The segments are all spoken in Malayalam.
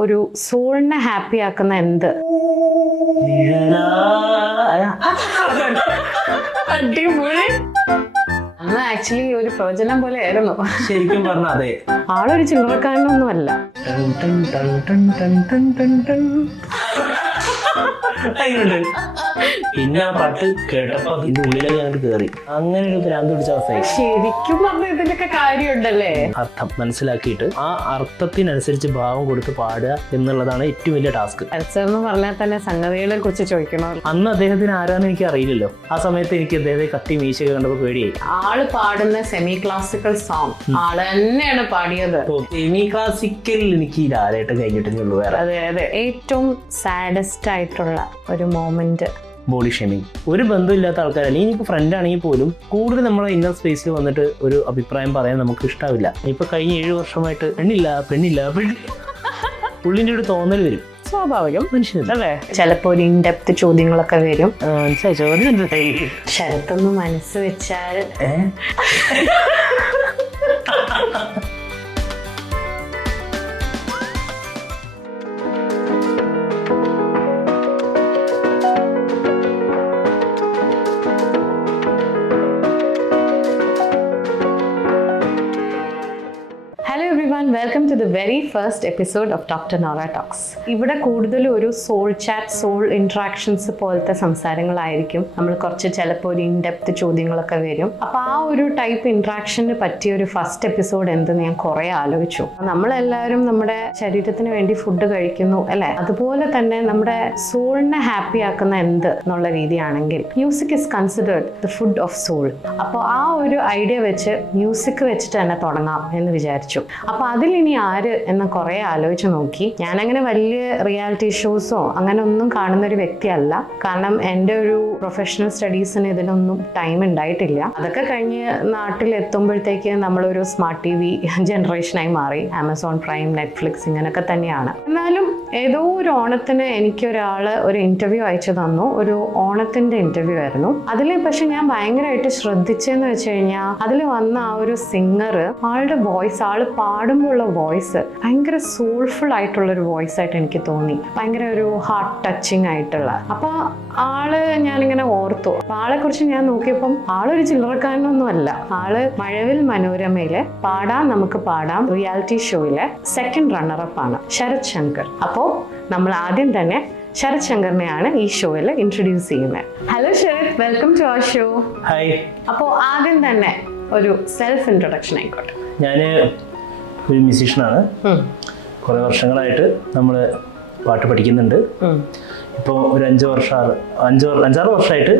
ഒരു സോളിനെ ഹാപ്പി ആക്കുന്ന എന്ത്? അടിപൊളി. അന്ന് ആക്ച്വലി ഒരു പ്രവചനം പോലെ ആയിരുന്നു. ശരിക്കും പറഞ്ഞ അതെ, ആളൊരു ചില്ലറക്കാരനൊന്നും അല്ല. പിന്നെ ആ പാട്ട് കേട്ടപ്പോ ഇതിന്റെ ഉള്ളിലേക്ക് അങ്ങോട്ട് കയറി. അങ്ങനെ ഒരു ഭ്രാന്ത് പിടിച്ച അവസ്ഥയായി. ശരിക്കും പറഞ്ഞ ഇതിലൊക്കെ കാര്യമുണ്ടല്ലേ? അർത്ഥം മനസ്സിലാക്കിയിട്ട് ആ അർത്ഥത്തിനനുസരിച്ച് ഭാവം കൊടുത്ത് പാടുക എന്നുള്ളതാണ് ഏറ്റവും വലിയ ടാസ്ക്. എന്ന് പറഞ്ഞാൽ തന്നെ സംഗതികളെ കുറിച്ച് ചോദിക്കണോ? അന്ന് അദ്ദേഹത്തിന് ആരാന്ന് എനിക്ക് അറിയില്ലല്ലോ. ആ സമയത്ത് എനിക്ക് അദ്ദേഹത്തെ കട്ടി മീശയൊക്കെ കണ്ടപ്പോൾ പേടിയായി. ആള് പാടുന്ന സെമി ക്ലാസിക്കൽ സോങ് ആള് തന്നെയാണ് പാടിയത്. സെമി ക്ലാസിക്കൽ എനിക്ക് ലാലായിട്ട് കഴിഞ്ഞിട്ടേ ഉള്ളൂ. വേറെ അതെ അതെ, ഏറ്റവും സാഡസ്റ്റ് ആയിട്ടുള്ള ഒരു മൊമെന്റ്. Body shaming. ഒരു ബന്ധമില്ലാത്ത ആൾക്കാർ, അല്ലെങ്കിൽ ഇനിയിപ്പോൾ ഫ്രണ്ട് ആണെങ്കിൽ പോലും കൂടുതൽ നമ്മളെ ഇന്നർ സ്പേസിൽ വന്നിട്ട് ഒരു അഭിപ്രായം പറയാൻ നമുക്ക് ഇഷ്ടാവില്ല. ഇപ്പൊ കഴിഞ്ഞ 7 വർഷമായിട്ട് പെണ്ണില്ല പുള്ളിന്റെ ഒരു തോന്നൽ വരും. സ്വാഭാവികം, മനുഷ്യനല്ലേ. ചിലപ്പോ ഒരു ഇൻഡെപ്ത് ചോദ്യങ്ങളൊക്കെ വരും. ചോദ്യം ശരത്തൊന്ന് മനസ്സ് വെച്ചാൽ welcome to the very first episode of Doctor Nora Talks. ഇവിടെ കൂടുതലും ഒരു സോൾ ചാറ്റ്, സോൾ ഇൻട്രാക്ഷൻസ് പോലത്തെ സംസാരങ്ങളായിരിക്കും. നമ്മൾ കുറച്ച് ചിലപ്പോൾ ഒരു ഇൻഡെപ്ത് ചോദ്യങ്ങളൊക്കെ വരും. അപ്പോൾ ആ ഒരു ടൈപ്പ് ഇൻട്രാക്ഷന് പറ്റിയ ഒരു ഫസ്റ്റ് എപ്പിസോഡ് എന്തെന്ന് ഞാൻ കുറേ ആലോചിച്ചു. നമ്മളെല്ലാവരും നമ്മുടെ ശരീരത്തിന് വേണ്ടി ഫുഡ് കഴിക്കുന്നു അല്ലേ? അതുപോലെ തന്നെ നമ്മുടെ സോളിനെ ഹാപ്പി ആക്കുന്ന എന്ത് എന്നുള്ള രീതിയാണെങ്കിൽ music is considered the food of soul. അപ്പോൾ ആ ഒരു ഐഡിയ വെച്ച് മ്യൂസിക് വെച്ചിട്ട് തന്നെ തുടങ്ങാം എന്ന് വിചാരിച്ചു. അപ്പോൾ അതിലിനി ആര് എന്ന് കുറേ ആലോചിച്ച് നോക്കി. ഞാനങ്ങനെ വലിയ റിയാലിറ്റി ഷോസോ അങ്ങനെ ഒന്നും കാണുന്ന ഒരു വ്യക്തിയല്ല. കാരണം എൻ്റെ ഒരു പ്രൊഫഷണൽ സ്റ്റഡീസിന് ഇതിനൊന്നും ടൈം ഉണ്ടായിട്ടില്ല. അതൊക്കെ കഴിഞ്ഞ് നാട്ടിലെത്തുമ്പോഴത്തേക്ക് നമ്മളൊരു സ്മാർട്ട് TV ജനറേഷനായി മാറി. ആമസോൺ പ്രൈം, നെറ്റ്ഫ്ലിക്സ് ഇങ്ങനെയൊക്കെ തന്നെയാണ്. എന്നാലും ഏതോ ഒരു ഓണത്തിന് എനിക്കൊരാൾ ഒരു ഇൻ്റർവ്യൂ അയച്ചു തന്നു. ഒരു ഓണത്തിൻ്റെ ഇൻ്റർവ്യൂ ആയിരുന്നു. അതിൽ പക്ഷെ ഞാൻ ഭയങ്കരമായിട്ട് ശ്രദ്ധിച്ചെന്ന് വെച്ച് കഴിഞ്ഞാൽ അതിൽ വന്ന ആ ഒരു സിംഗർ, ആളുടെ വോയിസ്, ആള് പാടുമ്പോൾ ഉള്ള വോയിസ് ഭയങ്കര സോൾഫുൾ ആയിട്ടുള്ളൊരു വോയിസ് ആയിട്ട് എനിക്ക് തോന്നി. ഭയങ്കര ഒരു ഹാർട്ട് ടച്ചിങ് ആയിട്ടുള്ള. അപ്പൊ ആള് ഞാനിങ്ങനെ ഓർത്തു. അപ്പൊ ആളെ കുറിച്ച് ഞാൻ നോക്കിയപ്പം ആളൊരു ചില്ലറക്കാരനൊന്നും അല്ല. ആള് മഴവിൽ മനോരമയിലെ പാടാം നമുക്ക് പാടാം റിയാലിറ്റി ഷോയിലെ സെക്കൻഡ് റണ്ണറപ്പ് ആണ്, ശരത് ശങ്കർ. അപ്പോൾ നമ്മൾ ആദ്യം തന്നെ ശരത് ശങ്കറിനെയാണ് ഈ ഷോയിൽ ഇൻട്രൊഡ്യൂസ് ചെയ്യുന്നത്. Hello Sarath, welcome to our show. Hi. അപ്പോൾ ആദ്യം തന്നെ ഒരു സെൽഫ് ഇൻട്രൊഡക്ഷൻ ആയിക്കോട്ടെ. ഞാന് ഒരു മ്യൂസീഷ്യനാണ്. കുറേ വർഷങ്ങളായിട്ട് നമ്മൾ പാട്ട് പഠിക്കുന്നുണ്ട്. ഇപ്പോൾ ഒരു 5-6 വർഷമായിട്ട്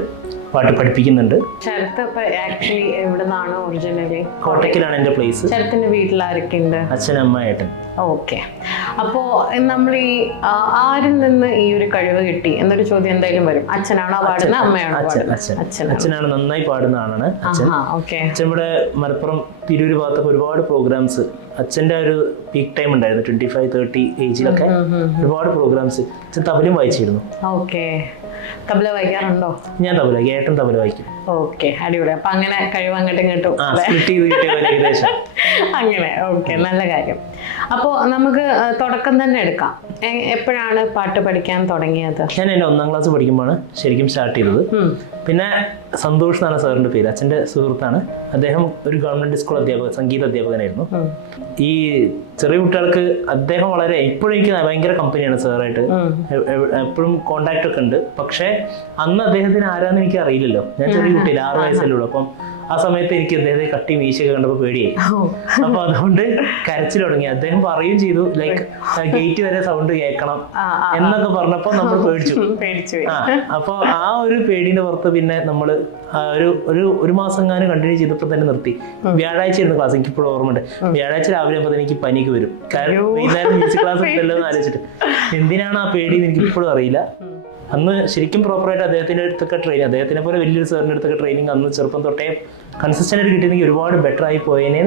പാട്ട് പഠിപ്പിക്കുന്നുണ്ട്. ശരത്ത് ആക്ച്വലി എവിടുന്നാണ് ഒറിജിനലി? കോട്ടയ്ക്കലാണ് എൻ്റെ പ്ലേസ്. ശരത്തിന്റെ വീട്ടിൽ ആരൊക്കെ ഉണ്ട്? അച്ഛൻ, അമ്മ, ഏട്ടൻ. ഓക്കെ. അപ്പോൾ നമ്മൾ ഈ ആരിൽ നിന്ന് ഈ ഒരു കഴിവ് കിട്ടി എന്നൊരു ചോദ്യം എന്തായാലും വരും. അച്ഛനാണോ പാടുന്നത്, അമ്മയാണോ പാടുന്നത്? അച്ഛനാണ് നന്നായി പാടുന്ന ആളാണ് അച്ഛൻ. അച്ഛൻ ഇവിടെ മലപ്പുറം തിരൂര് ഭാഗത്തൊക്കെ ഒരുപാട് പ്രോഗ്രാംസ്, അച്ഛൻ്റെ ഒരു പീക്ക് ടൈം ഉണ്ടായിരുന്നു 25-30 ഏജിലൊക്കെ ഒരുപാട് പ്രോഗ്രാംസ്. അച്ഛൻ തബലയും വായിച്ചിരുന്നു. ഓക്കെ. തബല വായിക്കാറുണ്ടോ? ഞാൻ തബല, ഏട്ടൻ തബല വായിക്കും. ഓക്കെ, അടിപൊളി. അപ്പൊ അങ്ങനെ കഴിവ് അങ്ങോട്ടും ഇങ്ങോട്ടും അങ്ങനെ. ഓക്കെ, നല്ല കാര്യം. അപ്പോൾ നമുക്ക് തുടക്കം തന്നെ എടുക്കാം. എപ്പോഴാണ് പാട്ട് പഠിക്കാൻ തുടങ്ങിയത്? ഞാൻ എൻ്റെ 1ാം ക്ലാസ് പഠിക്കുമ്പോഴാണ് ശരിക്കും സ്റ്റാർട്ട് ചെയ്തത്. പിന്നെ സന്തോഷ് എന്നാണ് സാറിൻ്റെ പേര്, അച്ഛൻ്റെ സുഹൃത്താണ്. അദ്ദേഹം ഒരു ഗവൺമെന്റ് സ്കൂൾ സംഗീത അധ്യാപകനായിരുന്നു. ഈ ചെറിയ കുട്ടികൾക്ക് അദ്ദേഹം വളരെ, ഇപ്പോഴും എനിക്ക് ഭയങ്കര കമ്പനിയാണ് സാറായിട്ട്. എപ്പോഴും കോണ്ടാക്ട് ഒക്കെ ഉണ്ട്. പക്ഷെ അന്ന് അദ്ദേഹത്തിന് ആരാന്ന് എനിക്ക് അറിയില്ലല്ലോ. ഞാൻ ചെറിയ കുട്ടിയില്ല, 6 വയസ്സല്ലേ ഉള്ളൂ. അപ്പം ആ സമയത്ത് എനിക്ക് അദ്ദേഹത്തെ കട്ടി മീശയൊക്കെ കണ്ടപ്പോൾ പേടിയായി. അപ്പൊ അതുകൊണ്ട് കരച്ചിൽ തുടങ്ങി. അദ്ദേഹം പറയുകയും ചെയ്തു, ലൈക്ക് ഗേറ്റ് വരെ സൗണ്ട് കേൾക്കണം എന്നൊക്കെ പറഞ്ഞപ്പോ നമ്മൾ പേടിച്ചു. അപ്പൊ ആ ഒരു പേടിന്റെ പുറത്ത് പിന്നെ നമ്മള് ഒരു മാസം കണ്ടിന്യൂ ചെയ്തപ്പോൾ തന്നെ നിർത്തി. വ്യാഴാഴ്ച ആയിരുന്നു ക്ലാസ്, എനിക്കിപ്പോഴും ഓർമ്മയുണ്ട്. വ്യാഴാഴ്ച രാവിലെ ആകുമ്പോൾ എനിക്ക് പനിക്ക് വരും. കാരണം വൈകുന്നേരം മ്യൂസിക് ക്ലാസ് ഉണ്ടല്ലോ എന്ന് ആലോചിച്ചിട്ട്. എന്തിനാണ് ആ പേടി എന്ന് എനിക്ക് ഇപ്പോഴും അറിയില്ല. അന്ന് ശരിക്കും പ്രോപ്പറായിട്ട് അദ്ദേഹത്തിൻ്റെ അടുത്തൊക്കെ അദ്ദേഹത്തിനെ പോലെ വലിയൊരു സാറിൻ്റെ അടുത്തൊക്കെ ട്രെയിനിങ് അന്ന് ചെറുപ്പം തൊട്ടേ കൺസിസ്റ്റൻ്റ് ആയിട്ട് കിട്ടിയെങ്കിൽ ഒരുപാട് ബെറ്റർ ആയി പോയേനെ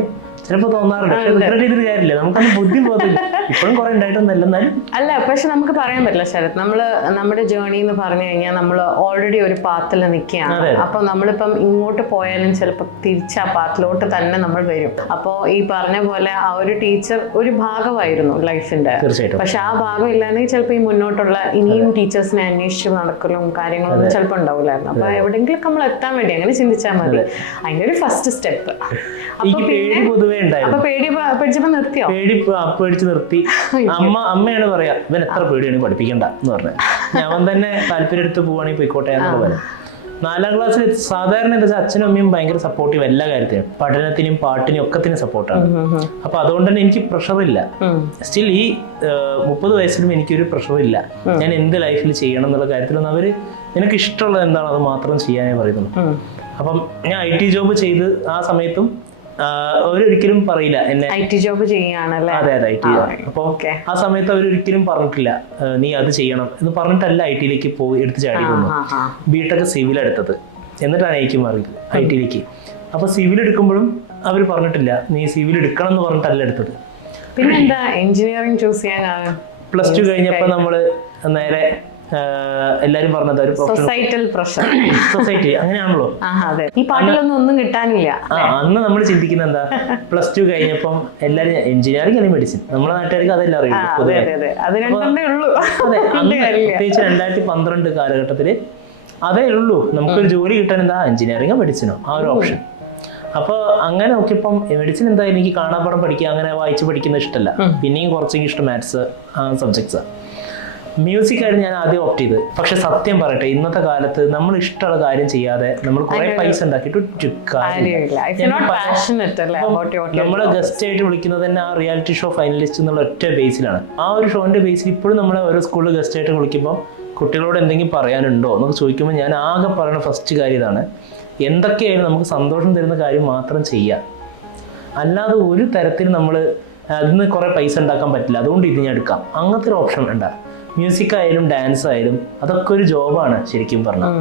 ചിലപ്പോൾ തോന്നാറുണ്ട്. പക്ഷെ റിഗ്രറ്റ് ചെയ്തിട്ട് കാര്യമില്ല, നമുക്കന്ന് ബുദ്ധി പോകത്തില്ല. ഇപ്പോഴും കുറെ ഉണ്ടായിട്ടൊന്നല്ല, എന്നാലും അല്ല, പക്ഷെ നമുക്ക് പറയാൻ പറ്റില്ല ശരത്. നമ്മുടെ ജേർണി എന്ന് പറഞ്ഞു കഴിഞ്ഞാൽ നമ്മൾ ഓൾറെഡി ഒരു പാത്തിൽ നിൽക്കുകയാണ്. അപ്പൊ നമ്മളിപ്പം ഇങ്ങോട്ട് പോയാലും ചിലപ്പോൾ തിരിച്ച് ആ പാത്തിലോട്ട് തന്നെ നമ്മൾ വരും. അപ്പോൾ ഈ പറഞ്ഞ പോലെ ആ ഒരു ടീച്ചർ ഒരു ഭാഗമായിരുന്നു ലൈഫിന്റെ. തീർച്ചയായിട്ടും. പക്ഷെ ആ ഭാഗം ഇല്ലാന്നെങ്കിൽ ചിലപ്പോൾ ഈ മുന്നോട്ടുള്ള ഇനിയും ടീച്ചേഴ്സിനെ അന്വേഷിച്ച് നടക്കലും കാര്യങ്ങളൊന്നും ചിലപ്പോൾ ഉണ്ടാവില്ലായിരുന്നു. അപ്പൊ എവിടെയെങ്കിലും നമ്മൾ എത്താൻ വേണ്ടി അങ്ങനെ ചിന്തിച്ചാൽ മതി. അതിന്റെ ഒരു ഫസ്റ്റ് സ്റ്റെപ്പ്. അപ്പൊ പേടിച്ചപ്പോ നിർത്തിയോ? പേടിച്ച് നിർത്തി. അമ്മയാണ് പറയാ, ഇവൻ എത്ര പേടിയാണ് പഠിപ്പിക്കണ്ട എന്ന് പറഞ്ഞത്. ഞാൻ തന്നെ താല്പര്യം എടുത്ത് പോവാണെങ്കിൽ പോയിക്കോട്ടെ എന്നുള്ള പോലെ. 4ാം ക്ലാസ്സിൽ സാധാരണ എന്താ വെച്ചാൽ അച്ഛനും അമ്മയും ഭയങ്കര സപ്പോർട്ടീവ് എല്ലാ കാര്യത്തിനും, പഠനത്തിനും പാട്ടിനും ഒക്കത്തിനും സപ്പോർട്ടാണ്. അപ്പൊ അതുകൊണ്ട് തന്നെ എനിക്ക് പ്രഷറില്ല. സ്റ്റിൽ ഈ 30 വയസ്സിലും എനിക്കൊരു പ്രഷറില്ല. ഞാൻ എന്ത് ലൈഫിൽ ചെയ്യണം എന്നുള്ള കാര്യത്തിലൊന്നും അവര് നിനക്ക് ഇഷ്ടമുള്ളത് എന്താണോ അത് മാത്രം ചെയ്യാനേ പറയുന്നുള്ളൂ. അപ്പം ഞാൻ IT ജോബ് ചെയ്ത് ആ സമയത്തും അവരൊരിക്കലും പറയില്ല എന്നെ IT ജോബ് ചെയ്യാണല്ലേ. അതെ IT. അപ്പൊ ആ സമയത്ത് അവരൊരിക്കലും പറഞ്ഞിട്ടില്ല നീ അത് ചെയ്യണം എന്ന് പറഞ്ഞിട്ടല്ല IT-ലേക്ക് പോയി എടുത്ത് ചാടി വന്നു. ബിടെക് സിവിൽ എടുത്തത്, എന്നിട്ടാണ് എനിക്ക് മാറിയത് IT-ലേക്ക്. അപ്പൊ സിവിൽ എടുക്കുമ്പോഴും അവർ പറഞ്ഞിട്ടില്ല നീ സിവിൽ എടുക്കണം എന്ന് പറഞ്ഞിട്ടല്ല എടുത്തത്. പിന്നെന്താ എഞ്ചിനീയറിംഗ് ചൂസ് ചെയ്യാൻ? +2 കഴിഞ്ഞപ്പോ നമ്മള് നേരെ എല്ലാരും പറഞ്ഞത് ഒരു സൊസൈറ്റൽ പ്രഷർ, സൊസൈറ്റി അങ്ങനെയാണല്ലോ. ഈ പാട്ടിലൊന്നും ഒന്നും കിട്ടാനില്ല. അന്ന് നമ്മൾ ചിന്തിക്കുന്ന എന്താ, +2 കഴിഞ്ഞപ്പം എല്ലാരും എഞ്ചിനീയറിംഗ് അല്ലെങ്കിൽ മെഡിസിൻ, നമ്മുടെ നാട്ടുകാർക്ക് അതെല്ലാം അറിയുള്ളൂ. പ്രത്യേകിച്ച് 2012 കാലഘട്ടത്തില് അതേ ഉള്ളൂ. നമുക്കൊരു ജോലി കിട്ടാൻ എന്താ, എഞ്ചിനീയറിംഗോ മെഡിസിനോ, ആ ഒരു ഓപ്ഷൻ. അപ്പൊ അങ്ങനെ നോക്കിയപ്പം മെഡിസിൻ എന്താ എനിക്ക് കാണാപ്പാടം പഠിക്കുക, അങ്ങനെ വായിച്ച് പഠിക്കുന്നത് ഇഷ്ടമല്ല. പിന്നെയും കുറച്ചെങ്കിലും ഇഷ്ടം മാത്സ് സംസബ്ജക്ട്സ്. മ്യൂസിക് ആയിരുന്നു ഞാൻ ആദ്യം ഓപ്റ്റ് ചെയ്ത്. പക്ഷെ സത്യം പറയട്ടെ, ഇന്നത്തെ കാലത്ത് നമ്മൾ ഇഷ്ടമുള്ള കാര്യം ചെയ്യാതെ നമ്മൾ കുറെ പൈസ ഉണ്ടാക്കിയിട്ട് നമ്മളെ ഗസ്റ്റ് ആയിട്ട് വിളിക്കുന്നത് തന്നെ ആ റിയാലിറ്റി ഷോ ഫൈനലിസ്റ്റ് എന്നുള്ള ഒറ്റ ബേസിലാണ്. ആ ഒരു ഷോന്റെ ബേസിൽ ഇപ്പോഴും നമ്മളെ ഓരോ സ്കൂളിൽ ഗസ്റ്റ് ആയിട്ട് വിളിക്കുമ്പോൾ കുട്ടികളോട് എന്തെങ്കിലും പറയാനുണ്ടോ എന്നൊക്കെ ചോദിക്കുമ്പോൾ ഞാൻ ആകെ പറയുന്ന ഫസ്റ്റ് കാര്യം ഇതാണ്, എന്തൊക്കെയായാലും നമുക്ക് സന്തോഷം തരുന്ന കാര്യം മാത്രം ചെയ്യുക. അല്ലാതെ ഒരു തരത്തിൽ നമ്മൾ അതിന് കുറെ പൈസ ഉണ്ടാക്കാൻ പറ്റില്ല, അതുകൊണ്ട് ഇത് ഞാൻ എടുക്കാം, അങ്ങനത്തെ ഒരു ഓപ്ഷൻ വേണ്ട. മ്യൂസിക് ആയാലും ഡാൻസ് ആയാലും അതൊക്കെ ഒരു ജോബാണ് ശരിക്കും പറഞ്ഞാൽ.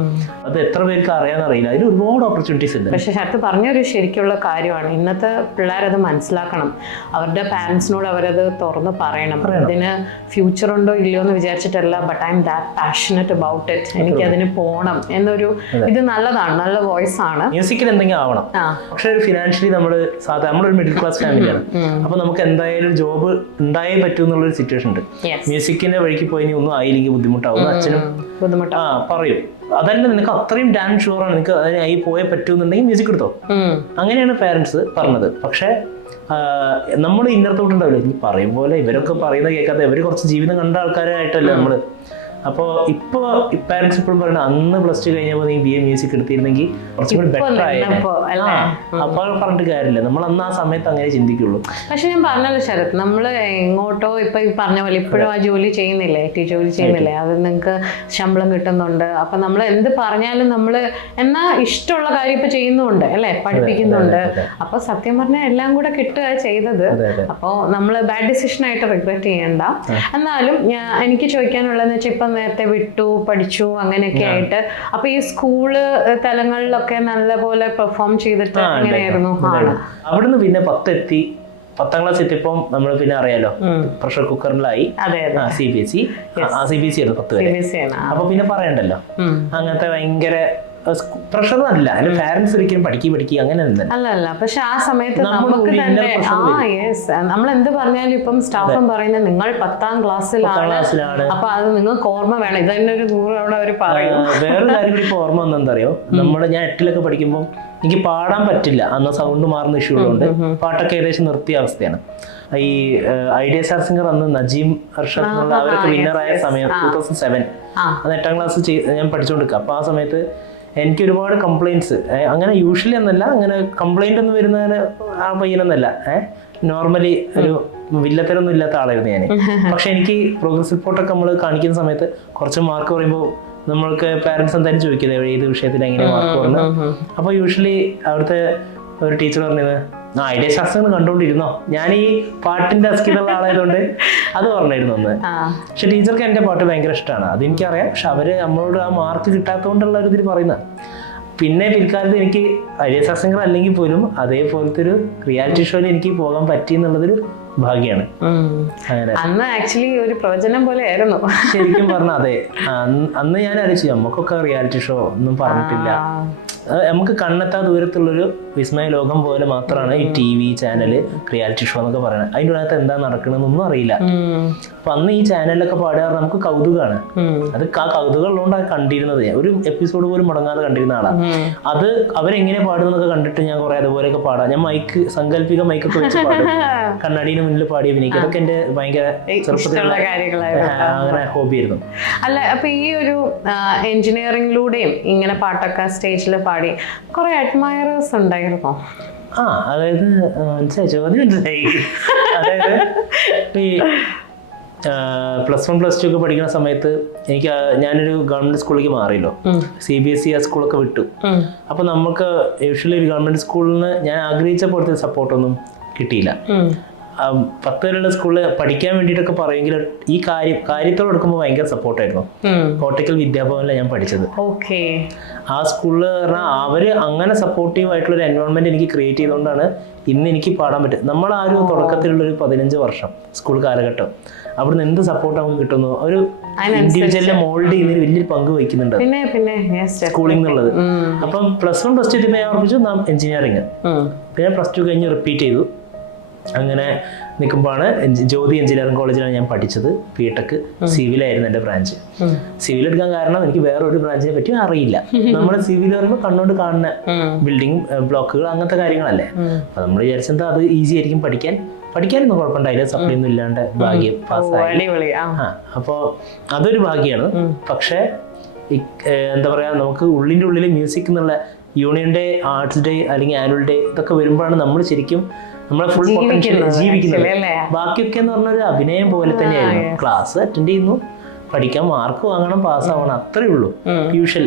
അത് എത്ര പേർക്ക് അറിയാന്നറിയില്ല, അതിൽ ഒരുപാട് ഓപ്പർച്യൂണിറ്റീസ് ഉണ്ട്. പക്ഷെ ശരത്ത് പറഞ്ഞൊരു ശരിക്കുള്ള കാര്യമാണ്. ഇന്നത്തെ പിള്ളേരത് മനസ്സിലാക്കണം. അവരുടെ പാരന്റ്സിനോട് അവരത് തുറന്ന് പറയണം. ഇതിന് ഫ്യൂച്ചർ ഉണ്ടോ ഇല്ലയോ എന്ന് വിചാരിച്ചിട്ടല്ല, but I am that passionate about it, എനിക്ക് അതിന് പോകണം എന്നൊരു ഇത് നല്ലതാണ്, നല്ല വോയിസ് ആണ്. മ്യൂസിക്കിൽ എന്തെങ്കിലും ആവണം. പക്ഷെ ഒരു ഫിനാൻഷ്യലി നമ്മളൊരു മിഡിൽ ക്ലാസ് ഫാമിലിയാണ്. അപ്പൊ നമുക്ക് എന്തായാലും ജോബ് ഉണ്ടായേ പറ്റൂ എന്നുള്ളൊരു സിറ്റുവേഷൻ ഉണ്ട്. മ്യൂസിക്കിന്റെ വഴിക്ക് പോയി ഒന്നും ആയില്ലെങ്കിൽ ബുദ്ധിമുട്ടാവും. അച്ഛനും പറയും, അതല്ല നിനക്ക് അത്രയും ഡാൻ ഷുവറാണ്, നിനക്ക് അതിനായി പോയേ പറ്റൂന്നുണ്ടെങ്കിൽ മ്യൂസിക് എടുത്തോ. അങ്ങനെയാണ് പാരന്റ്സ് പറഞ്ഞത്. പക്ഷെ നമ്മൾ ഇന്നത്തോട്ടുണ്ടാവില്ല, ഇനി പറയും പോലെ ഇവരൊക്കെ പറയുന്നത് കേൾക്കാതെ, ഇവര് കുറച്ച് ജീവിതം കണ്ട ആൾക്കാരായിട്ടല്ലേ നമ്മള്. അപ്പോൾ ഇപ്പൊ പാരന്റ്സ് ഇപ്പോഴും പറയുന്നത് അന്ന് +2 കഴിഞ്ഞപ്പോൾ നീ BA മ്യൂസിക് എടുത്തിരുന്നെങ്കിൽ കുറച്ചും കൂടി ബെറ്റർ ആയിരുന്നു. അപ്പൊ പറഞ്ഞിട്ട് കാര്യമില്ല, നമ്മൾ അന്ന് ആ സമയത്ത് അങ്ങനെ ചിന്തിക്കുള്ളൂ. പക്ഷെ ഞാൻ പറഞ്ഞല്ലോ ശരത്, നമ്മള് എങ്ങോട്ടോ ഇപ്പൊ ഈ പറഞ്ഞ പോലെ ഇപ്പോഴും ആ ജോലി ചെയ്യുന്നില്ലേ, IT ജോലി ചെയ്യുന്നില്ലേ, അത് നിങ്ങൾക്ക് ശമ്പളം കിട്ടുന്നുണ്ട്. അപ്പൊ നമ്മൾ എന്ത് പറഞ്ഞാലും നമ്മള് എന്നാ ഇഷ്ടമുള്ള കാര്യം ഇപ്പൊ ചെയ്യുന്നുണ്ട് അല്ലെ, പഠിപ്പിക്കുന്നുണ്ട്. അപ്പൊ സത്യം പറഞ്ഞാൽ എല്ലാം കൂടെ കിട്ടുക ചെയ്തത്. അപ്പൊ നമ്മള് ബാഡ് ഡിസിഷൻ ആയിട്ട് റിഗ്രറ്റ് ചെയ്യണ്ട. എന്നാലും എനിക്ക് ചോദിക്കാനുള്ളതെന്ന് വെച്ചാൽ ഇപ്പൊ നേരത്തെ വിട്ടു പഠിച്ചു അങ്ങനെയൊക്കെ ആയിട്ട്, അപ്പൊ ഈ സ്കൂള് തലങ്ങളിലൊക്കെ നല്ലപോലെ പെർഫോം ചെയ്തിട്ട് എങ്ങനെയായിരുന്നു? അവിടുന്ന് പിന്നെ 10ാം ക്ലാസ് എത്തിയപ്പോൾ നമ്മൾ പിന്നെ അറിയാലോ പ്രഷർ കുക്കറിലായി. CBSE ആയിരുന്നു 10 വരെ. അപ്പൊ പിന്നെ പറയണ്ടല്ലോ, അങ്ങനത്തെ ഭയങ്കര പ്രഷർ അല്ല, പാരന്റ്സ് ഒരിക്കലും പഠിക്കുക അങ്ങനെ അല്ല. പക്ഷെ ആ സമയത്ത് നമുക്ക് തന്നെ നമ്മൾ എന്ത് പറഞ്ഞാലും ഇപ്പം സ്റ്റാഫും പറയുന്നത് നിങ്ങൾ 10ാം ക്ലാസ്സിലാണ്, അപ്പൊ അത് നിങ്ങൾക്ക് ഓർമ്മ വേണം. ഇത് തന്നെ ഒരു 100 തവണ അവർ പറയും. വേറൊരു കാര്യം കൂടി ഇപ്പൊ ഓർമ്മ വന്നെന്താ അറിയോ, ഞാൻ 8-ലൊക്കെ പഠിക്കുമ്പോൾ എനിക്ക് പാടാൻ പറ്റില്ല, അന്ന് സൗണ്ട് മാറുന്ന ഇഷ്യൂ ഉള്ളതുകൊണ്ട് പാട്ടൊക്കെ ഏകദേശം നിർത്തിയ അവസ്ഥയാണ്. ഈ ഐഡിയ സ്റ്റാർ സിംഗർ അന്ന് നജീം അർഷദ് എന്നുള്ള അവരൊക്കെ വിന്നറായ സമയം 2007, അത് 8ാം ക്ലാസ് ഞാൻ പഠിച്ചുകൊണ്ടിരിക്കുക. അപ്പൊ ആ സമയത്ത് എനിക്ക് ഒരുപാട് കംപ്ലൈൻറ്റ്സ്, അങ്ങനെ യൂഷ്വലി എന്നല്ല, അങ്ങനെ കംപ്ലൈന്റ് ഒന്നും വരുന്നതിന് ആ പയ്യനൊന്നല്ല, നോർമലി ഒരു വില്ലത്തരൊന്നും ഇല്ലാത്ത ആളായിരുന്നു ഞാൻ. പക്ഷെ എനിക്ക് പ്രോഗ്രസ് റിപ്പോർട്ടൊക്കെ നമ്മൾ കാണിക്കുന്ന സമയത്ത് കുറച്ച് മാർക്ക് പറയുമ്പോൾ നമ്മൾക്ക് പാരന്റ്സ് എന്തായാലും ചോദിക്കുന്നത് ഏത് വിഷയത്തിൽ എങ്ങനെ മാർക്ക് പറഞ്ഞു. അപ്പൊ യൂഷ്വലി അവിടുത്തെ ഒരു ടീച്ചർ പറഞ്ഞത് ഐഡിയ ശാസ്ത്രങ്ങൾ കണ്ടുകൊണ്ടിരുന്നോ, ഞാൻ ഈ പാട്ടിന്റെ അസ്കിലുള്ള ആളായതുകൊണ്ട് അത് പറഞ്ഞിരുന്നു ഒന്ന്. പക്ഷെ ടീച്ചർക്ക് എന്റെ പാട്ട് ഭയങ്കര ഇഷ്ടമാണ്, അതെനിക്കറിയാം. പക്ഷെ അവര് നമ്മളോട് ആ മാർക്ക് കിട്ടാത്തതുകൊണ്ടുള്ള ഒരു ഇതിൽ പറയുന്ന. പിന്നെ പിൽക്കാലത്ത് എനിക്ക് ഐഡിയ ശാസ്ത്രങ്ങൾ അല്ലെങ്കിൽ പോലും അതേപോലത്തെ ഒരു റിയാലിറ്റി ഷോയിൽ എനിക്ക് പോകാൻ പറ്റി എന്നുള്ളതൊരു ഭാഗ്യാണ്. അങ്ങനെ അന്ന് ആക്ച്വലി ഒരു പ്രവചനം പോലെ ആയിരുന്നു ശരിക്കും പറഞ്ഞ. അതെ, അന്ന് ഞാൻ അറിയിച്ചു നമുക്കൊക്കെ റിയാലിറ്റി ഷോ ഒന്നും പറഞ്ഞിട്ടില്ല. നമുക്ക് കണ്ണെത്താ ദൂരത്തുള്ളൊരു വിസ്മയ ലോകം പോലെ മാത്രമാണ് ഈ TV ചാനല് റിയാലിറ്റി ഷോ എന്നൊക്കെ പറയുന്നത്. അതിൻ്റെ അകത്ത് എന്താ നടക്കണമെന്നൊന്നും അറിയില്ല. അപ്പൊ അന്ന് ഈ ചാനലിലൊക്കെ പാടുക നമുക്ക് കൗതുകമാണ്. അത് ആ കൗതുകം ഉള്ളതുകൊണ്ടാണ് കണ്ടിരുന്നത്. ഒരു എപ്പിസോഡ് പോലും മുടങ്ങാതെ കണ്ടിരുന്ന ആളാണ്. അത് അവരെങ്ങനെ പാടുന്നതൊക്കെ കണ്ടിട്ട് ഞാൻ കുറെ അതുപോലെയൊക്കെ പാടാം. ഞാൻ സാങ്കല്പിക മൈക്കൊക്കെ വെച്ച് പാടും, കണ്ണാടിന് മുന്നിൽ പാടി അഭിനയിക്കും. അതൊക്കെ എന്റെ ഭയങ്കര ചെറുപ്പത്തിലുള്ള അങ്ങനെ ഹോബിയായിരുന്നു. അല്ല, അപ്പൊ ഈ ഒരു എഞ്ചിനീയറിംഗിലൂടെയും ഇങ്ങനെ പാട്ടൊക്കെ സ്റ്റേജിൽ പാടി കുറെ അഡ്മയറേഴ്സ് ഉണ്ടായിരുന്നോ? അതായത് മനസ്സിലായി, ചോദ്യം മനസ്സിലായി. അതായത് ഈ +1 +2 ഒക്കെ പഠിക്കുന്ന സമയത്ത് ഞാനൊരു ഗവൺമെന്റ് സ്കൂളിലേക്ക് മാറിയല്ലോ. CBSE ആ സ്കൂളൊക്കെ വിട്ടു. അപ്പൊ നമുക്ക് യൂഷ്വലി ഒരു ഗവൺമെന്റ് സ്കൂളിൽ നിന്ന് ഞാൻ ആഗ്രഹിച്ച പോലത്തെ സപ്പോർട്ടൊന്നും കിട്ടിയില്ല. 10 വരെയുള്ള സ്കൂളിൽ പഠിക്കാൻ വേണ്ടിയിട്ടൊക്കെ പറയുമെങ്കിലും ഈ കാര്യത്തോട് എടുക്കുമ്പോൾ ഭയങ്കര സപ്പോർട്ടായിരുന്നു. കോട്ടയ്ക്കൽ വിദ്യാഭവനിലാണ് ഞാൻ പഠിച്ചത്. ആ സ്കൂളിൽ പറഞ്ഞാൽ അവര് അങ്ങനെ സപ്പോർട്ടീവ് ആയിട്ടുള്ള ഒരു എൻവയോൺമെന്റ് എനിക്ക് ക്രിയേറ്റ് ചെയ്തുകൊണ്ടാണ് ഇന്ന് എനിക്ക് പാടാൻ പറ്റും. നമ്മൾ ആ ഒരു തുടക്കത്തിലുള്ള ഒരു 15 വർഷം സ്കൂൾ കാലഘട്ടം അവിടുന്ന് എന്ത് സപ്പോർട്ട് നമുക്ക് കിട്ടുന്നു, ഒരു ഇൻഡിവിജ്വലിനെ മോൾഡ് ചെയ്യുന്നതിൽ വലിയൊരു പങ്ക് വഹിക്കുന്നുണ്ട് സ്കൂളിംഗ് എന്നുള്ളത്. അപ്പം +1 +2 എത്തിയപ്പോൾ ഞാൻ ഓർമ്മിച്ചു എഞ്ചിനീയറിംഗ്. പിന്നെ +2 കഴിഞ്ഞ് റിപ്പീറ്റ് ചെയ്തു. അങ്ങനെ നിൽക്കുമ്പോഴാണ് ജ്യോതി എഞ്ചിനീയറിംഗ് കോളേജിലാണ് ഞാൻ പഠിച്ചത്. BTech സിവിലായിരുന്നു എൻ്റെ ബ്രാഞ്ച്. സിവിൽ എടുക്കാൻ കാരണം എനിക്ക് വേറെ ഒരു ബ്രാഞ്ചിനെ പറ്റി അറിയില്ല. നമ്മുടെ സിവിൽ പറയുമ്പോൾ കണ്ണോണ്ട് കാണുന്ന ബിൽഡിംഗ് ബ്ലോക്കുകൾ അങ്ങനത്തെ കാര്യങ്ങളല്ലേ. അപ്പൊ നമ്മൾ വിചാരിച്ചെന്താ അത് ഈസി ആയിരിക്കും പഠിക്കാനൊന്നും കുഴപ്പമുണ്ടായില്ല. സപ്ലി ഒന്നും ഇല്ലാണ്ട് ഭാഗ്യം പാസ്സായി. അപ്പോൾ അതൊരു ഭാഗ്യമാണ്. പക്ഷെ എന്താ പറയാ, നമുക്ക് ഉള്ളിൻ്റെ ഉള്ളിൽ മ്യൂസിക് എന്നുള്ള യൂണിയൻ ഡേ, ആർട്സ് ഡേ അല്ലെങ്കിൽ ആനുവൽ ഡേ ഇതൊക്കെ വരുമ്പോഴാണ് നമ്മൾ ശരിക്കും നമ്മളെ ഫുൾ പൊട്ടൻഷ്യൽ ജീവിക്കുന്നത്. ബാക്കിയൊക്കെ എന്ന് പറഞ്ഞൊരു അഭിനയം പോലെ തന്നെയായിരുന്നു. ക്ലാസ് അറ്റൻഡ് ചെയ്യുന്നു, പഠിക്കാൻ മാർക്ക് വാങ്ങണം, പാസ്സാവണം, അത്രേ ഉള്ളൂ. യൂഷ്വൽ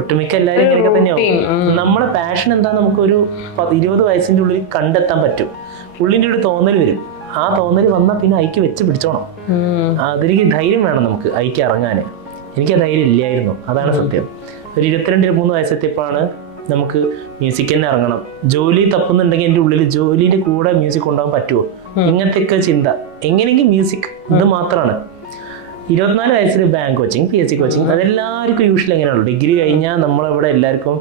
ഒട്ടുമിക്ക എല്ലാവരും ഇങ്ങനെയൊക്കെ തന്നെയാവും. നമ്മളെ പാഷൻ എന്താ നമുക്കൊരു 20 വയസ്സിൻ്റെ ഉള്ളിൽ കണ്ടെത്താൻ പറ്റും. ഉള്ളിൻ്റെ ഒരു തോന്നൽ വരും. ആ തോന്നൽ വന്നാൽ പിന്നെ ഐക്യ വെച്ച് പിടിച്ചോണം. അതിലേക്ക് ധൈര്യം വേണം നമുക്ക് ഐക്യ ഇറങ്ങാൻ. എനിക്ക് ആ ധൈര്യം ഇല്ലായിരുന്നു, അതാണ് സത്യം. ഒരു 22-23 വയസ്സെത്തിയപ്പോഴാണ് നമുക്ക് മ്യൂസിക് തന്നെ ഇറങ്ങണം. ജോലി തപ്പുന്നുണ്ടെങ്കിൽ എൻ്റെ ഉള്ളിൽ ജോലിയുടെ കൂടെ മ്യൂസിക് കൊണ്ടുപോകാൻ പറ്റുമോ, ഇങ്ങനത്തെയൊക്കെ ചിന്ത. എങ്ങനെയെങ്കിൽ മ്യൂസിക് ഇത് മാത്രമാണ്. 24 വയസ്സിൽ ബാങ്ക് കോച്ചിങ്, PSC കോച്ചിങ്, അതെല്ലാവർക്കും യൂഷ്വലി എങ്ങനെയാണല്ലോ. ഡിഗ്രി കഴിഞ്ഞാൽ നമ്മളിവിടെ എല്ലാവർക്കും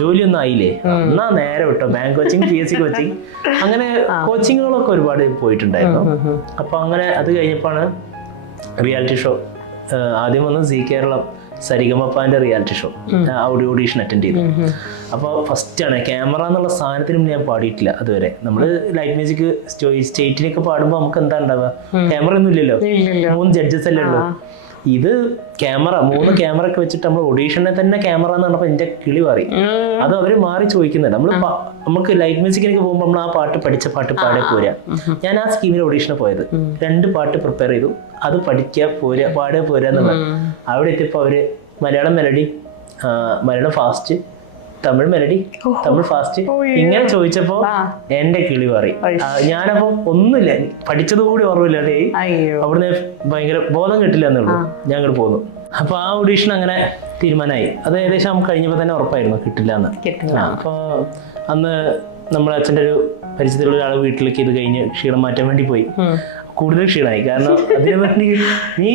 ജോലിയൊന്നും ആയില്ലേ, എന്നാ നേരെ വിട്ടോ ബാങ്ക് കോച്ചിങ്, PSC കോച്ചിങ്, അങ്ങനെ കോച്ചിങ്ങുകളൊക്കെ ഒരുപാട് പോയിട്ടുണ്ടായിരുന്നു. അപ്പൊ അങ്ങനെ അത് കഴിഞ്ഞപ്പോഴാണ് റിയാലിറ്റി ഷോ ആദ്യം വന്ന് സി കേരളം സരിഗമപ്പാന്റെ റിയാലിറ്റി ഷോ ഓഡീഷൻ അറ്റൻഡ് ചെയ്തു. അപ്പോൾ ഫസ്റ്റാണ് ക്യാമറ എന്നുള്ള സാധനത്തിനും ഞാൻ പാടിയിട്ടില്ല അതുവരെ. നമ്മൾ ലൈറ്റ് മ്യൂസിക് സ്റ്റേറ്റിലൊക്കെ പാടുമ്പോൾ നമുക്ക് എന്താ ഉണ്ടാവുക, ക്യാമറ ഒന്നും ഇല്ലല്ലോ, 3 ജഡ്ജസ് അല്ലേ ഉള്ളൂ. ഇത് ക്യാമറ, 3 ക്യാമറ ഒക്കെ വെച്ചിട്ട് നമ്മൾ ഓഡീഷനെ തന്നെ ക്യാമറ എന്ന് പറഞ്ഞപ്പോൾ എന്റെ കിളി മാറി. അത് അവര് മാറി ചോദിക്കുന്നുണ്ട്. നമുക്ക് ലൈറ്റ് മ്യൂസിക്കിനൊക്കെ പോകുമ്പോൾ നമ്മൾ ആ പാട്ട് പഠിച്ച പാട്ട് പാടെ പോരാ. ഞാൻ ആ സ്കീമിൽ ഓഡീഷന് പോയത് 2 പാട്ട് പ്രിപ്പയർ ചെയ്തു, അത് പഠിക്കുക പോരാ, പാടെ പോരാ എന്നുള്ളത്. അവിടെ എത്തിയപ്പോൾ അവര് Malayalam melody, Malayalam fast, Tamil melody, Tamil fast ഇങ്ങനെ ചോദിച്ചപ്പോ എന്റെ കിളി മാറി. ഞാനപ്പോ ഒന്നുമില്ല, പഠിച്ചത് കൂടി ഓർമ്മയില്ലാതെ അവിടുന്ന് ഭയങ്കര ബോധം കിട്ടില്ല എന്നുള്ളൂ. ഞാൻ അങ്ങോട്ട് പോന്നു. അപ്പൊ ആ ഓഡീഷൻ അങ്ങനെ തീരുമാനമായി. അത് ഏകദേശം കഴിഞ്ഞപ്പോ തന്നെ ഉറപ്പായിരുന്നു കിട്ടില്ല എന്ന്. അപ്പൊ അന്ന് നമ്മുടെ അച്ഛൻ്റെ ഒരു പരിചയത്തിലുള്ള ഒരാൾ വീട്ടിലേക്ക് ഇത് കഴിഞ്ഞ് ക്ഷീണം മാറ്റാൻ വേണ്ടി പോയി. കൂടുതൽ ക്ഷീണമായി. കാരണം അതിനു വേണ്ടി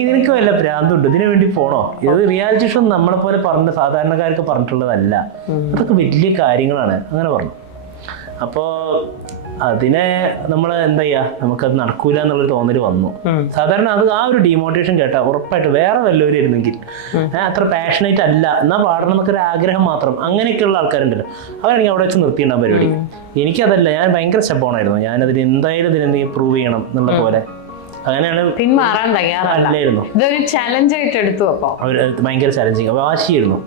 നിനക്ക് വല്ല ഭ്രാന്തുണ്ട്, ഇതിനു വേണ്ടി പോണോ? ഇത് റിയാലിറ്റി ഷോ നമ്മളെ പോലെ സാധാരണക്കാർക്ക് പറഞ്ഞിട്ടുള്ളതല്ല, അതൊക്കെ വലിയ കാര്യങ്ങളാണ് അങ്ങനെ പറഞ്ഞു. അപ്പോൾ അതിനെ നമ്മൾ എന്താ ചെയ്യാ, നമുക്കത് നടക്കൂല എന്നുള്ളൊരു തോന്നൽ വന്നു. സാധാരണ അത് ആ ഒരു ഡിമോട്ടിവേഷൻ കേട്ടാ ഉറപ്പായിട്ട് വേറെ വല്ലവരും ഇരുന്നെങ്കിൽ അത്ര പാഷനേറ്റ് അല്ല, എന്നാൽ പാടണം എന്നൊക്കെ ഒരു ആഗ്രഹം മാത്രം, അങ്ങനെയൊക്കെയുള്ള ആൾക്കാരുണ്ടല്ലോ, അവരാണെങ്കിൽ അവിടെ വെച്ച് നിർത്തിയിട്ടുണ്ടാകും പരിപാടി. എനിക്കതല്ല, ഞാൻ ഭയങ്കര സ്റ്റെപ്പാണായിരുന്നു. ഞാനതിന് എന്തായാലും ഇതിനെന്തെങ്കിലും പ്രൂവ് ചെയ്യണം എന്നുള്ള പോലെ അങ്ങനെയാണ്. പിന്മാറാൻ തയ്യാറല്ലായിരുന്നു, ഇതൊരു ചാലഞ്ച് ആയിട്ട് എടുത്തു. അപ്പൊ ഭയങ്കര ചാലഞ്ചിങ് വാശിയായിരുന്നു.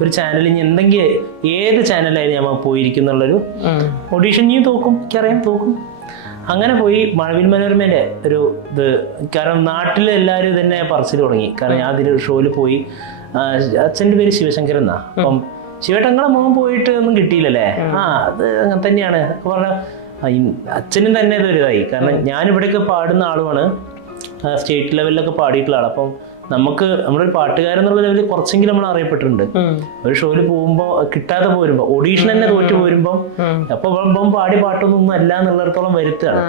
ഒരു ചാനലിൽ എന്തെങ്കിലും ഏത് ചാനലായാലും ഞാൻ പോയിരിക്കുന്നുള്ളൊരു ഓഡീഷൻ നീ തോക്കും, എനിക്കറിയാം തോക്കും. അങ്ങനെ പോയി മഴവിൽ മനോരമേന്റെ ഒരു ഇത്, കാരണം നാട്ടിൽ എല്ലാവരും തന്നെ പറച്ചിൽ തുടങ്ങി. കാരണം ഞാൻ അതിലൊരു ഷോയിൽ പോയി, അച്ഛൻ്റെ പേര് ശിവശങ്കരൻ എന്നാ. അപ്പം ശിവേട്ടങ്ങളെ മോൻ പോയിട്ട് ഒന്നും കിട്ടിയില്ലല്ലേ? അത് അങ്ങനെ തന്നെയാണ് പറഞ്ഞ അച്ഛനും തന്നെ ഇതൊരിതായി. കാരണം ഞാനിവിടെയൊക്കെ പാടുന്ന ആളുമാണ്, സ്റ്റേറ്റ് ലെവലിലൊക്കെ പാടിയിട്ടുള്ള ആളാണ്. അപ്പം നമുക്ക് നമ്മളൊരു പാട്ടുകാരെന്നുള്ള ലെവലിൽ കുറച്ചെങ്കിലും നമ്മൾ അറിയപ്പെട്ടിട്ടുണ്ട്. ഒരു ഷോയിൽ പോകുമ്പോൾ കിട്ടാതെ പോരുമ്പോൾ, ഓഡീഷൻ തന്നെ തോറ്റു പോരുമ്പോൾ അപ്പൊ പാടി പാട്ടൊന്നും അല്ല എന്നുള്ളിടത്തോളം വരുത്തുകയാണ്.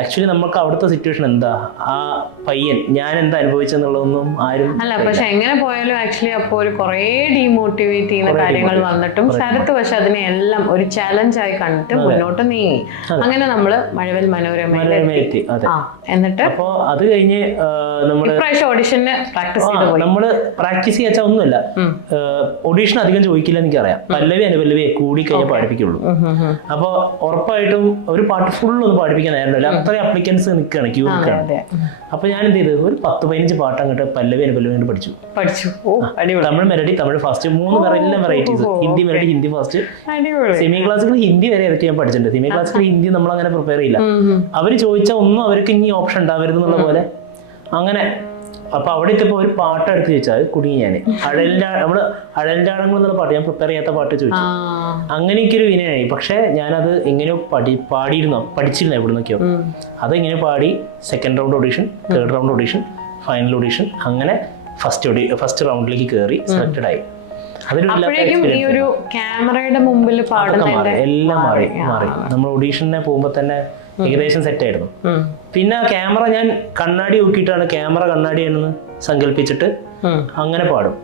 ആക്ച്വലി നമുക്ക് അവിടുത്തെ സിറ്റുവേഷൻ എന്താ, ആ പയ്യൻ ഞാൻ എന്താ അനുഭവിച്ചെന്നുള്ളതൊന്നും ആരും അല്ല. പക്ഷെ എങ്ങനെ പോയാലും ആക്ച്വലി അപ്പോൾ ഒരു കുറേ ഡീമോട്ടിവേറ്റ് ചെയ്യുന്ന കാര്യങ്ങൾ വന്നിട്ടും ശരത്ത് പക്ഷെ അതിനെ എല്ലാം ഒരു ചാലഞ്ചായി കണ്ടിട്ട് മുന്നോട്ട് നീങ്ങി. അങ്ങനെ നമ്മള് മഴവിൽ മനോരമയിലെത്തി. എന്നിട്ട് അപ്പോ അത് കഴിഞ്ഞ് നമ്മള് ഓഡിഷന് പ്രാക്ടീസ് ചെയ്ത് പോയി. നമ്മള് പ്രാക്ടീസ് ചെയ്യാച്ചാൽ ഒന്നുമില്ല, ഓഡീഷൻ അധികം ചോദിക്കില്ല എനിക്കറിയാം. പല്ലവി അനുപല്ലവി കൂടി കഴിഞ്ഞാൽ പാടിപ്പിക്കുള്ളൂ. അപ്പൊ ഉറപ്പായിട്ടും ഒരു പാട്ട് ഫുൾ ഒന്നും പാടിപ്പിക്കാൻ നേരമില്ല, അത്രയും അപ്ലിക്കൻസ് നിൽക്കുകയാണ്, ക്യൂ നിൽക്കുകയാണ്. അപ്പൊ ഞാൻ എന്ത് ചെയ്ത് ഒരു 10-15 പാട്ട് അങ്ങോട്ട് പല്ലവി അനുപല്ലവി അങ്ങോട്ട് പഠിച്ചു. തമിഴ് മെലഡി, തമിഴ് ഫാസ്റ്റ്, 3 എല്ലാ varieties, Hindi melody, Hindi fast. Semi classical Hindi വരെ ഇതൊക്കെ ഞാൻ പഠിച്ചിട്ടുണ്ട്. സെമി ക്ലാസിക്കൽ ഹിന്ദി നമ്മൾ അങ്ങനെ പ്രിപ്പയർ ചെയ്യില്ല. അവര് ചോദിച്ചാൽ ഒന്നും അവർക്ക് ഇനി ഓപ്ഷൻ ഉണ്ടാവരുത് എന്നുള്ള പോലെ അങ്ങനെ. അപ്പൊ അവിടെ എത്തിയപ്പോ ഒരു പാട്ട് എടുത്ത് ചോദിച്ചാൽ കുടുങ്ങി ഞാൻ. നമ്മള് അഴൽജാടങ്ങൾ എന്നുള്ള പാട്ട്, ഞാൻ പ്രിപ്പയർ ചെയ്യാത്ത പാട്ട് ചോദിച്ചു. അങ്ങനെ എനിക്കൊരു വിനയായി. പക്ഷെ ഞാനത് എങ്ങനെയോ പാടിയിരുന്നോ പഠിച്ചില്ല എവിടെ നിന്നൊക്കെയോ. അതെങ്ങനെ പാടി second round audition, third round audition, final audition, അങ്ങനെ ഫസ്റ്റ് റൗണ്ടിലേക്ക് കയറി സെലക്റ്റഡ് ആയി. ഈ ഒരു ക്യാമറയുടെ മുമ്പിൽ എല്ലാം മാറി. നമ്മൾ ഓഡീഷനെ പോകുമ്പോ തന്നെ ഏകദേശം സെറ്റ് ആയിരുന്നു. പിന്നെ ആ ക്യാമറ ഞാൻ കണ്ണാടി നോക്കിയിട്ടാണ്, ക്യാമറ കണ്ണാടിയാണെന്ന് സങ്കല്പിച്ചിട്ട് അങ്ങനെ പാടും.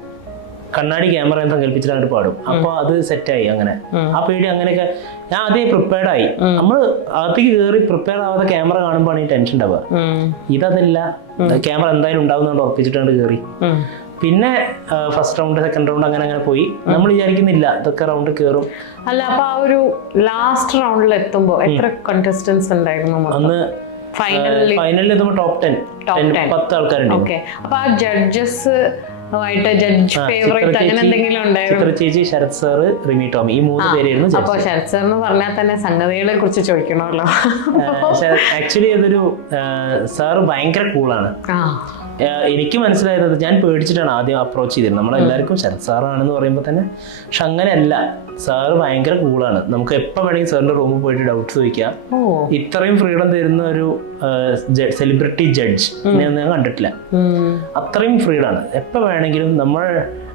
കണ്ണാടി ക്യാമറ എന്ന് സങ്കല്പിച്ചിട്ട് അങ്ങോട്ട് പാടും. അപ്പൊ അത് സെറ്റായി. അങ്ങനെ ആ പേടി അങ്ങനെയൊക്കെ ഞാൻ ആദ്യം പ്രിപ്പയർഡ് ആയി. നമ്മൾ അകത്തേക്ക് കയറി പ്രിപ്പയർ ആവാതെ ക്യാമറ കാണുമ്പോഴാണ് ഈ ടെൻഷൻ ഉണ്ടാവുക. ഇതല്ല, ക്യാമറ എന്തായാലും ഉണ്ടാവുന്നുണ്ട് ഉറപ്പിച്ചിട്ടാണ് കയറി. പിന്നെ ഫസ്റ്റ് റൗണ്ട്, സെക്കൻഡ് റൗണ്ട്, അങ്ങനെ അങ്ങനെ പോയി. നമ്മൾ വിചാരിക്കുന്നില്ല ഇതൊക്കെ റൗണ്ട് കയറും. അല്ല, അപ്പൊ ആ ഒരു ലാസ്റ്റ് റൗണ്ടിൽ എത്തുമ്പോ എത്ര കണ്ടസ്റ്റൻസ് ഉണ്ടായിരുന്നു? അന്ന് ഫൈനലിൽ എത്തുമ്പോൾ ടോപ്പ് 10 ആൾക്കാരുണ്ട്. അപ്പൊ ആ ജഡ്ജസ് ജഡ്ജ് ഫേവറേറ്റ് അങ്ങനെ എന്തെങ്കിലും ഉണ്ടായിരുന്നു? ചേച്ചി, ശരത് സാറ്, റിമി ടോമി, ഈ 3 പേരായിരുന്നു. അപ്പൊ ശരത് സാർ എന്ന് പറഞ്ഞാൽ തന്നെ സംഗതികളെ കുറിച്ച് ചോദിക്കണമല്ലോ. ആക്ച്വലി അതൊരു സാറ് ഭയങ്കര കൂളാണ്. എനിക്ക് മനസ്സിലായത്, ഞാൻ പേടിച്ചിട്ടാണ് ആദ്യം അപ്രോച്ച് ചെയ്തിരുന്നത്. നമ്മളെല്ലാവർക്കും ശരത് സാറാണെന്ന് പറയുമ്പോൾ തന്നെ, പക്ഷെ അങ്ങനെയല്ല. സാറ് ഭയങ്കര കൂളാണ്. നമുക്ക് എപ്പോൾ വേണമെങ്കിൽ സാറിന്റെ റൂമിൽ പോയിട്ട് ഡൗട്ട്സ് ചോദിക്കാം. ഇത്രയും ഫ്രീഡം തരുന്ന ഒരു സെലിബ്രിറ്റി ജഡ്ജ് ഞാൻ കണ്ടിട്ടില്ല. അത്രയും ഫ്രീഡാണ്. എപ്പോൾ വേണമെങ്കിലും നമ്മൾ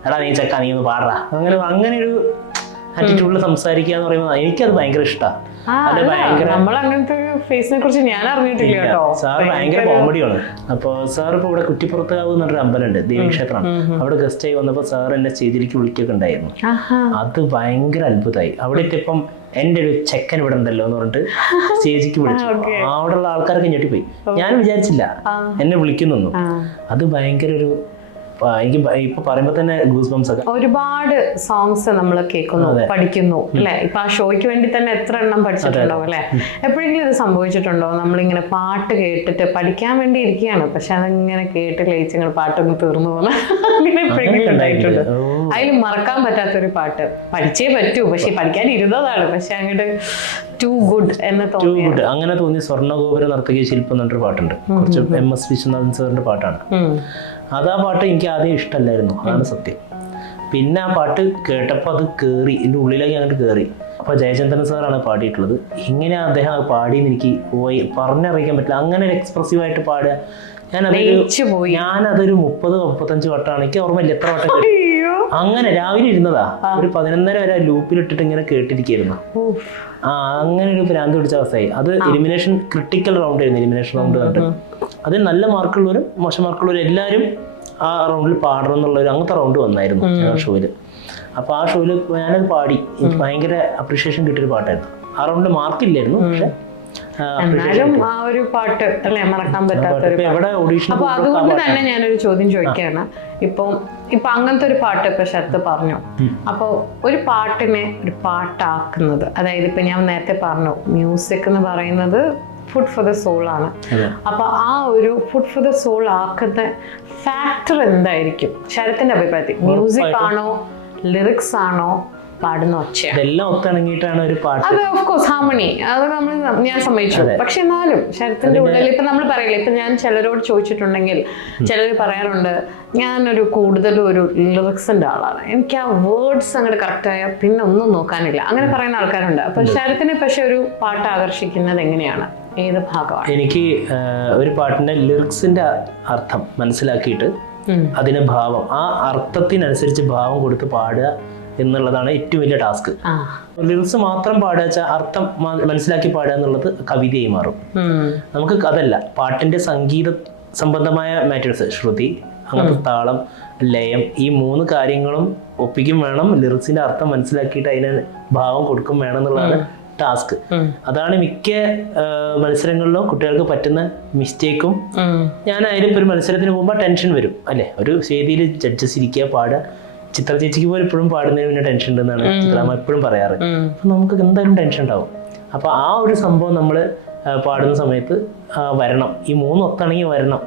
എടാ നീ ചെക്കാ, നീ ഒന്ന് പാടാ, അങ്ങനെ ഒരു ആറ്റിറ്റ്യൂഡിൽ സംസാരിക്കുക എന്ന് പറയുമ്പോൾ എനിക്കത് ഭയങ്കര ഇഷ്ടമാണ്. സാർ ഭയങ്കര കോമഡിയാണ്. അപ്പൊ സാർ ഇപ്പൊ ഇവിടെ കുറ്റിപ്പുറത്തുകാവ് എന്ന് പറഞ്ഞൊരു അമ്പലമുണ്ട്, ദേവീക്ഷേത്രം. അവിടെ ഗസ്റ്റ് ആയി വന്നപ്പോ സാർ എന്നെ സ്റ്റേജിലേക്ക് വിളിക്കൊക്കെ ഉണ്ടായിരുന്നു. അത് ഭയങ്കര അത്ഭുതമായി. അവിടെ എത്തിയപ്പം എന്റെ ഒരു ചെക്കൻ ഇവിടെ ഉണ്ടല്ലോ എന്ന് പറഞ്ഞിട്ട് സ്റ്റേജിലേക്ക് വിളിച്ചു. അവിടെയുള്ള ആൾക്കാരൊക്കെ ഞെട്ടിപ്പോയി. ഞാൻ വിചാരിച്ചില്ല എന്നെ വിളിക്കുന്നൊന്നും. അത് ഭയങ്കര ഒരു, എനിക്ക് ഇപ്പൊ പറയുമ്പോ തന്നെ ഗൂസ് ബംസ് ഒക്കെ. ഒരുപാട് സോങ്സ് നമ്മൾ കേൾക്കുന്നു, പഠിക്കുന്നു അല്ലെ? ഇപ്പൊ ആ ഷോയ്ക്ക് വേണ്ടി തന്നെ എത്ര എണ്ണം പഠിച്ചിട്ടുണ്ടാവും അല്ലെ? എപ്പോഴെങ്കിലും ഇത് സംഭവിച്ചിട്ടുണ്ടോ? നമ്മളിങ്ങനെ പാട്ട് കേട്ടിട്ട് പഠിക്കാൻ വേണ്ടി ഇരിക്കുകയാണ്, പക്ഷെ അതിങ്ങനെ കേട്ട് ലയിച്ചിങ്ങനെ പാട്ടൊന്ന് തീർന്നു പോകുന്ന അങ്ങനെ എപ്പോഴെങ്കിലും ഉണ്ടായിട്ടുണ്ട്? അതിൽ മറക്കാൻ പറ്റാത്തൊരു പാട്ട്, പഠിച്ചേ പറ്റൂ പക്ഷെ പഠിക്കാൻ ഇരുന്നതാണ്, പക്ഷെ അങ്ങോട്ട് ടു ഗുഡ് എന്ന് തോന്നി. അങ്ങനെ തോന്നി സ്വർണ്ണഗോപുര നർത്തകി ശില്പം എന്നൊരു പാട്ടുണ്ട്, കുറച്ച് MS വിശ്വനാഥൻ സാറിന്റെ പാട്ടാണ്. അത് ആ പാട്ട് എനിക്ക് ആദ്യം ഇഷ്ടമല്ലായിരുന്നു, അതാണ് സത്യം. പിന്നെ ആ പാട്ട് കേട്ടപ്പോൾ അത് കയറി, എൻ്റെ ഉള്ളിലേക്ക് അങ്ങോട്ട് കയറി. അപ്പോൾ ജയചന്ദ്രൻ സാറാണ് പാടിയിട്ടുള്ളത്. ഇങ്ങനെ അദ്ദേഹം അത് പാടിയെന്ന് എനിക്ക് പറഞ്ഞറിയിക്കാൻ പറ്റില്ല. അങ്ങനെ ഒരു എക്സ്പ്രസീവായിട്ട് പാടുക, ഞാനതൊരു 30-35 വട്ടമാണ്, എനിക്ക് ഓർമ്മയില്ല എത്ര വട്ടം കേട്ടു. അങ്ങനെ രാവിലെ ഇരുന്നതാ, ഒരു 11:30 വരെ ലൂപ്പിലിട്ടിട്ട് ഇങ്ങനെ കേട്ടിരിക്കുന്നു. അങ്ങനെ ഒരു ഭ്രാന്ത് പിടിച്ച അവസ്ഥയായി. അത് എലിമിനേഷൻ ക്രിട്ടിക്കൽ റൗണ്ട് ആയിരുന്നു, എലിമിനേഷൻ റൗണ്ട് കണ്ടിട്ട്. അതിൽ നല്ല മാർക്കുള്ളവരും മോശം മാർക്കുള്ളവരും എല്ലാവരും ആ റൗണ്ടിൽ പാടണം എന്നുള്ളൊരു അങ്ങനത്തെ റൗണ്ട് വന്നായിരുന്നു ഞങ്ങളുടെ ഷോയിൽ. അപ്പോൾ ആ ഷോയിൽ ഞാനത് പാടി, എനിക്ക് ഭയങ്കര അപ്രീഷിയേഷൻ കിട്ടിയൊരു പാട്ടായിരുന്നു. ആ റൗണ്ടിൽ മാർക്കില്ലായിരുന്നു, പക്ഷെ എന്നാലും ആ ഒരു പാട്ട് അല്ലെ മറക്കാൻ പറ്റാത്തൊരു. അപ്പൊ അതുകൊണ്ട് തന്നെ ഞാനൊരു ചോദ്യം ചോദിക്കുകയാണ്. ഇപ്പൊ അങ്ങനത്തെ ഒരു പാട്ട് ഇപ്പൊ ശരത്ത് പറഞ്ഞു. അപ്പൊ ഒരു പാട്ടിനെ ഒരു പാട്ടാക്കുന്നത്, അതായത് ഇപ്പൊ ഞാൻ നേരത്തെ പറഞ്ഞു മ്യൂസിക് എന്ന് പറയുന്നത് ഫുഡ് ഫോർ ദ സോൾ ആണ്. അപ്പൊ ആ ഒരു ഫുഡ് ഫോർ ദ സോൾ ആക്കുന്ന ഫാക്ടർ എന്തായിരിക്കും ശരത്തിന്റെ അഭിപ്രായത്തിൽ? മ്യൂസിക് ആണോ, ലിറിക്സ് ആണോ, പാടുന്ന ഒച്ചയാണ്? ഇതെല്ലാം ഒത്തിണങ്ങിയിട്ടാണ് ഒരു പാട്ട്. അത് ഓഫ് കോഴ്സ് ഹാർമണി, അത് ഞാൻ സമ്മതിച്ചു. പക്ഷെ എന്നാലും ശരത്തിന്റെ ഉള്ളിൽ ഇപ്പൊ നമ്മൾ പറയില്ല, ഇപ്പൊ ഞാൻ ചിലരോട് ചോദിച്ചിട്ടുണ്ടെങ്കിൽ ചിലർ പറയാറുണ്ട് ഞാനൊരു കൂടുതലും ഒരു ലിറിക്സിന്റെ ആളാണ്, എനിക്ക് ആ വേർഡ്സ് അങ്ങോട്ട് കറക്റ്റ് ആയാൽ പിന്നെ ഒന്നും നോക്കാനില്ല, അങ്ങനെ പറയുന്ന ആൾക്കാരുണ്ട്. അപ്പൊ ശരത്തിനെ പക്ഷെ ഒരു പാട്ട് ആകർഷിക്കുന്നത് എങ്ങനെയാണ്, ഏത് ഭാഗമാണ്? എനിക്ക് ഒരു പാട്ടിന്റെ ലിറിക്സിന്റെ അർത്ഥം മനസ്സിലാക്കിയിട്ട് അതിന് ഭാവം, ആ അർത്ഥത്തിനനുസരിച്ച് ഭാവം കൊടുത്ത് പാടുക എന്നുള്ളതാണ് ഏറ്റവും വലിയ ടാസ്ക്. ലിറിക്സ് മാത്രം പാടുക വെച്ചാൽ അർത്ഥം മനസ്സിലാക്കി പാടുക എന്നുള്ളത് കവിതയായി മാറും. നമുക്ക് അതല്ല, പാട്ടിന്റെ സംഗീത സംബന്ധമായ മാറ്റേഴ്സ്, ശ്രുതി, അങ്ങനത്തെ താളം, ലയം, ഈ 3 കാര്യങ്ങളും ഒപ്പിക്കും വേണം. ലിറിക്സിന്റെ അർത്ഥം മനസ്സിലാക്കിയിട്ട് അതിന് ഭാവം കൊടുക്കും വേണം എന്നുള്ളതാണ് ടാസ്ക്. അതാണ് മിക്ക മത്സരങ്ങളിലും കുട്ടികൾക്ക് പറ്റുന്ന മിസ്റ്റേക്കും. ഞാനായാലും ഇപ്പൊ ഒരു മത്സരത്തിന് പോകുമ്പോൾ ടെൻഷൻ വരും അല്ലെ, ഒരു വേദിയിൽ ജഡ്ജസ് ഇരിക്കുക, പാടുക. ചിത്ര ചേച്ചിക്ക് പോലും എപ്പോഴും പാടുന്നതിന് പിന്നെ ടെൻഷൻ ഉണ്ടെന്നാണ് ചിത്രാമ്മ എപ്പോഴും പറയാറ്. അപ്പൊ നമുക്ക് എന്തായാലും ടെൻഷൻ ഉണ്ടാവും. അപ്പൊ ആ ഒരു സംഭവം നമ്മൾ പാടുന്ന സമയത്ത് വരണം, ഈ 3 ഒത്താണെങ്കിൽ വരണം.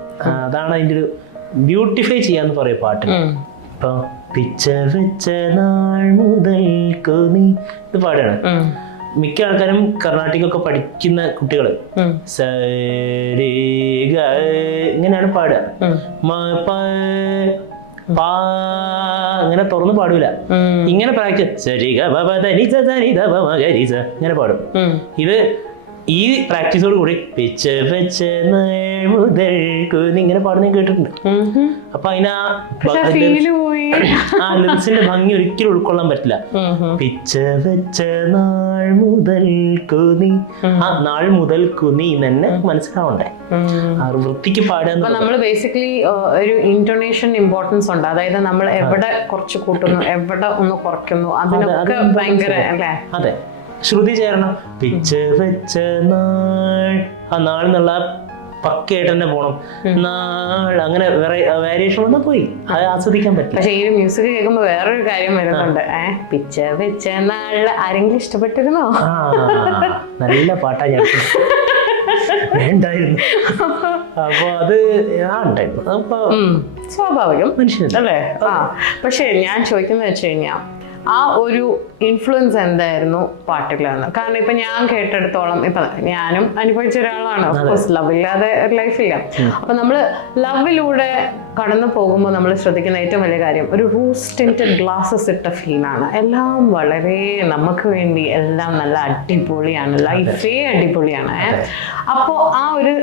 അതാണ് അതിൻ്റെ ഒരു ബ്യൂട്ടിഫൈ ചെയ്യാന്ന് പറയും പാട്ടിന്. ഇപ്പൊ പിച്ച വെച്ച നാൾ മുതൽ ഇത് പാടാണ്. മിക്ക ആൾക്കാരും കർണാട്ടിക്കൊക്കെ പഠിക്കുന്ന കുട്ടികള് ഇങ്ങനെയാണ് പാടുക. ഇങ്ങനെ തുറന്ന് പാടൂല, ഇങ്ങനെ പ്രാക്ടീസ് ഇങ്ങനെ പാടും. ഇത് ഈ പ്രാക്ടീസോട് കൂടി പിച്ച വെച്ച മുതൽ ഇങ്ങനെ പാടുന്ന കേട്ടിട്ടുണ്ട്. അപ്പൊ അതിന് ആ ലിറിക്സിന്റെ ഭംഗി ഒരിക്കലും ഉൾക്കൊള്ളാൻ പറ്റില്ല. പിച്ച വെച്ച നാൾ മുതൽ കുനി, ആ നാൾ മുതൽ കുനി തന്നെ മനസ്സിലാവണ്ടേ, വൃത്തിക്ക് പാടുക. നമ്മള് ബേസിക്കലി ഒരു ഇന്റോണേഷൻ ഇമ്പോർട്ടൻസ് ഉണ്ട്. അതായത് നമ്മൾ എവിടെ കുറച്ച് കൂട്ടുന്നു, എവിടെ ഒന്ന് കുറയ്ക്കുന്നു, അതിനൊക്കെ ഭയങ്കര അല്ലേ. അതെ, ശ്രുതി ചേരണം. പിച്ച വെച്ച നാൾ, ആ നാൾ എന്നുള്ള പക്കയായിട്ട് തന്നെ പോണം. നാൾ അങ്ങനെ വേരിയേഷൻ വന്നാൽ പോയി അത് ആസ്വദിക്കാൻ പറ്റില്ല. പക്ഷെ ഈ മ്യൂസിക് കേൾക്കുമ്പോ വേറൊരു കാര്യം വരുന്നുണ്ട്. പിച്ച വെച്ച നാൾ ആരെങ്കിലും ഇഷ്ടപ്പെട്ടിരുന്നോ? നല്ല പാട്ടാ ഞാൻ വേണ്ടായിരുന്നു. അപ്പൊ അത് ഉണ്ടായിരുന്നു. അപ്പൊ സ്വാഭാവികം മനുഷ്യനല്ലേ. പക്ഷെ ഞാൻ ചോദിക്കുന്നത് വെച്ച് കഴിഞ്ഞാൽ ആ ഒരു ഇൻഫ്ലുവൻസ് എന്തായിരുന്നു പാട്ടിലാണ്? കാരണം ഇപ്പൊ ഞാൻ കേട്ടെടുത്തോളം, ഇപ്പൊ ഞാനും അനുഭവിച്ച ഒരാളാണ്. ഓഫ്കോഴ്സ് ലവ് ഇല്ലാതെ ലൈഫില്ല. അപ്പൊ നമ്മള് ലവിലൂടെ കടന്നു പോകുമ്പോൾ നമ്മൾ ശ്രദ്ധിക്കുന്ന ഏറ്റവും വലിയ കാര്യം ഒരു റോസ് ടിന്റഡ് ഗ്ലാസസ് ഇട്ട ഫീലാണ്. എല്ലാം വളരെ നമുക്ക് വേണ്ടി, എല്ലാം നല്ല അടിപൊളിയാണ്, ലൈഫേ അടിപൊളിയാണ്. അപ്പോൾ ആ ഒരു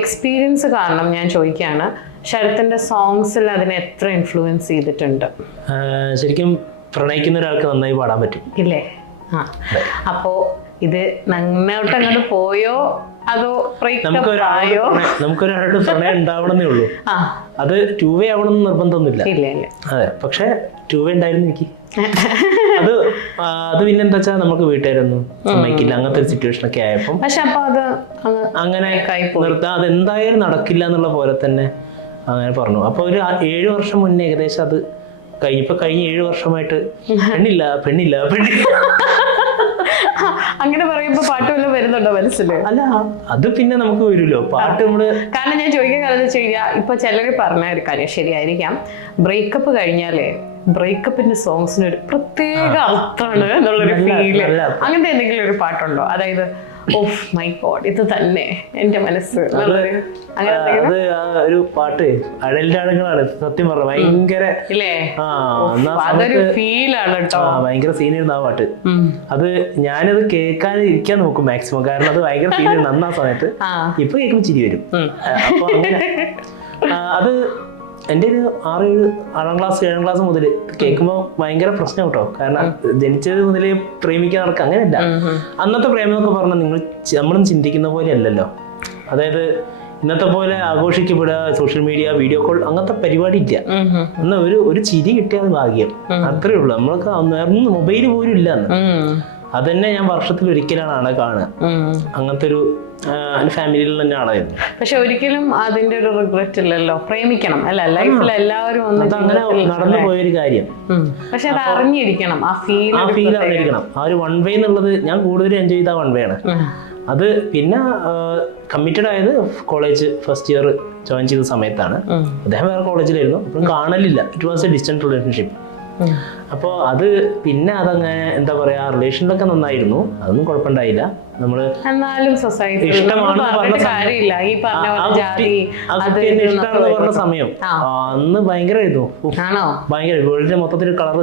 എക്സ്പീരിയൻസ് കാരണം ഞാൻ ചോദിക്കുകയാണ്, ശരത്തിന്റെ സോങ്സിൽ അതിനെ എത്ര ഇൻഫ്ലുവൻസ് ചെയ്തിട്ടുണ്ട്? ശരിക്കും പ്രണയിക്കുന്ന ഒരാൾക്ക് നന്നായി പാടാൻ പറ്റും ഇല്ലേ? അപ്പോ ഇത് അങ്ങോട്ട് പോയോ അതോ നമുക്കൊരാളുടെ പ്രണയം ഉണ്ടാവണമെന്നേ ഉള്ളൂ. അത് 2 വേ ആവണമെന്ന് നിർബന്ധമൊന്നുമില്ല. അതെ, പക്ഷെ 2 വേ ഉണ്ടായിരുന്നു എനിക്ക്. അത് പിന്നെന്താ വെച്ചാൽ നമുക്ക് വീട്ടുകാരൊന്നും സമ്മതിക്കില്ല, അങ്ങനത്തെ ഒരു സിറ്റുവേഷൻ ഒക്കെ ആയപ്പോൾ അങ്ങനെ നിർത്താൻ, അതെന്തായാലും നടക്കില്ല എന്നുള്ള പോലെ തന്നെ അങ്ങനെ പറഞ്ഞു. അപ്പൊ ഒരു 7 വർഷം മുന്നേ ഏകദേശം അത് കഴിഞ്ഞ 7 വർഷമായിട്ട് പെണ്ണില്ല അങ്ങനെ പറയുമ്പോ പാട്ട് വല്ലതും വരുന്നുണ്ടോ മനസ്സില്? അല്ല, അത് പിന്നെ നമുക്ക് വരുമല്ലോ പാട്ട് നമ്മള്. കാരണം ഞാൻ ചോദിക്കാൻ കാരണം വെച്ച് കഴിഞ്ഞാൽ ഇപ്പൊ ചിലര് പറഞ്ഞ ഒരു കാര്യം ശരിയായിരിക്കാം, ബ്രേക്കപ്പ് കഴിഞ്ഞാലേ ബ്രേക്കപ്പിന്റെ സോങ്സിന് ഒരു പ്രത്യേക അർത്ഥമാണ് എന്നുള്ളൊരു ഫീല്. അങ്ങനത്തെ എന്തെങ്കിലും ഒരു പാട്ടുണ്ടോ? അതായത് ഓഫ് മൈ ഗോഡ് ഇത് തന്നെ എന്റെ മനസ്സ്. അത് ഒരു പാട്ട് അടലിന്റെ ആളുകളാണ് സത്യം പറഞ്ഞ ഭയങ്കര ഭയങ്കര സീനായിരുന്നു ആ പാട്ട്. അത് ഞാനത് കേൾക്കാൻ ഇരിക്കാൻ നോക്കും മാക്സിമം, കാരണം അത് ഭയങ്കര സീനാണ് നന്നാ സമയത്ത്. ഇപ്പൊ കേൾക്കുമ്പോൾ ചിരി വരും. അപ്പൊ അങ്ങനെ അത് എൻ്റെ ഒരു 6-7 ക്ലാസ് 7 ക്ലാസ് മുതൽ കേൾക്കുമ്പോൾ ഭയങ്കര പ്രശ്നം കേട്ടോ. കാരണം ജനിച്ചത് മുതൽ പ്രേമിക്കാൻ നടക്കുക അങ്ങനെയല്ല. അന്നത്തെ പ്രേമം എന്നൊക്കെ പറഞ്ഞാൽ നമ്മളും ചിന്തിക്കുന്ന പോലെ അല്ലല്ലോ. അതായത് ഇന്നത്തെ പോലെ ആഘോഷിക്കപ്പെടുക, സോഷ്യൽ മീഡിയ, വീഡിയോ കോൾ, അങ്ങനത്തെ പരിപാടി ഇല്ല. എന്നാ ഒരു ചിരി കിട്ടിയത് ഭാഗ്യം, അത്രേ ഉള്ളൂ. നമ്മൾക്ക് അന്ന് മൊബൈൽ പോലും ഇല്ല അന്ന്. അതന്നെ ഞാൻ വർഷത്തിൽ ഒരിക്കലാണ് കാണുക. അങ്ങനത്തെ ഒരു ഫാമിലിയിൽ തന്നെ ആളായിരുന്നു. പക്ഷെ ഒരിക്കലും അതിന്റെ ഒരു റിഗ്രറ്റ് ഇല്ലല്ലോ. പ്രേമിക്കണം അല്ല, ലൈഫിൽ എല്ലാവരും അങ്ങനെ നടന്നു പോയൊരു കാര്യം. പക്ഷെ അത് അറിഞ്ഞിരിക്കണം, ആ ഫീൽ അറിഞ്ഞിരിക്കണം. ആ ഒരു 1 വേ എന്നുള്ളത് ഞാൻ കൂടുതൽ എൻജോയ് ചെയ്ത 1 വേ ആണ്. അത് പിന്നെ കമ്മിറ്റഡ് ആയത് കോളേജ് ഫസ്റ്റ് ഇയർ ജോയിൻ ചെയ്ത സമയത്താണ്. അദ്ദേഹം വേറെ കോളേജിലായിരുന്നു, അപ്പം കാണലില്ല. It was a distant relationship. അപ്പോൾ അത് പിന്നെ അതങ്ങനെ എന്താ പറയാ, റിലേഷനിലൊക്കെ നന്നായിരുന്നു, അതൊന്നും കുഴപ്പമുണ്ടായില്ല. നമ്മള് ഇഷ്ടമാണെന്ന് പറഞ്ഞ സമയം അന്ന് ഭയങ്കരമായിരുന്നു. ഭയങ്കര വേൾഡിന്റെ മൊത്തത്തിൽ കളർ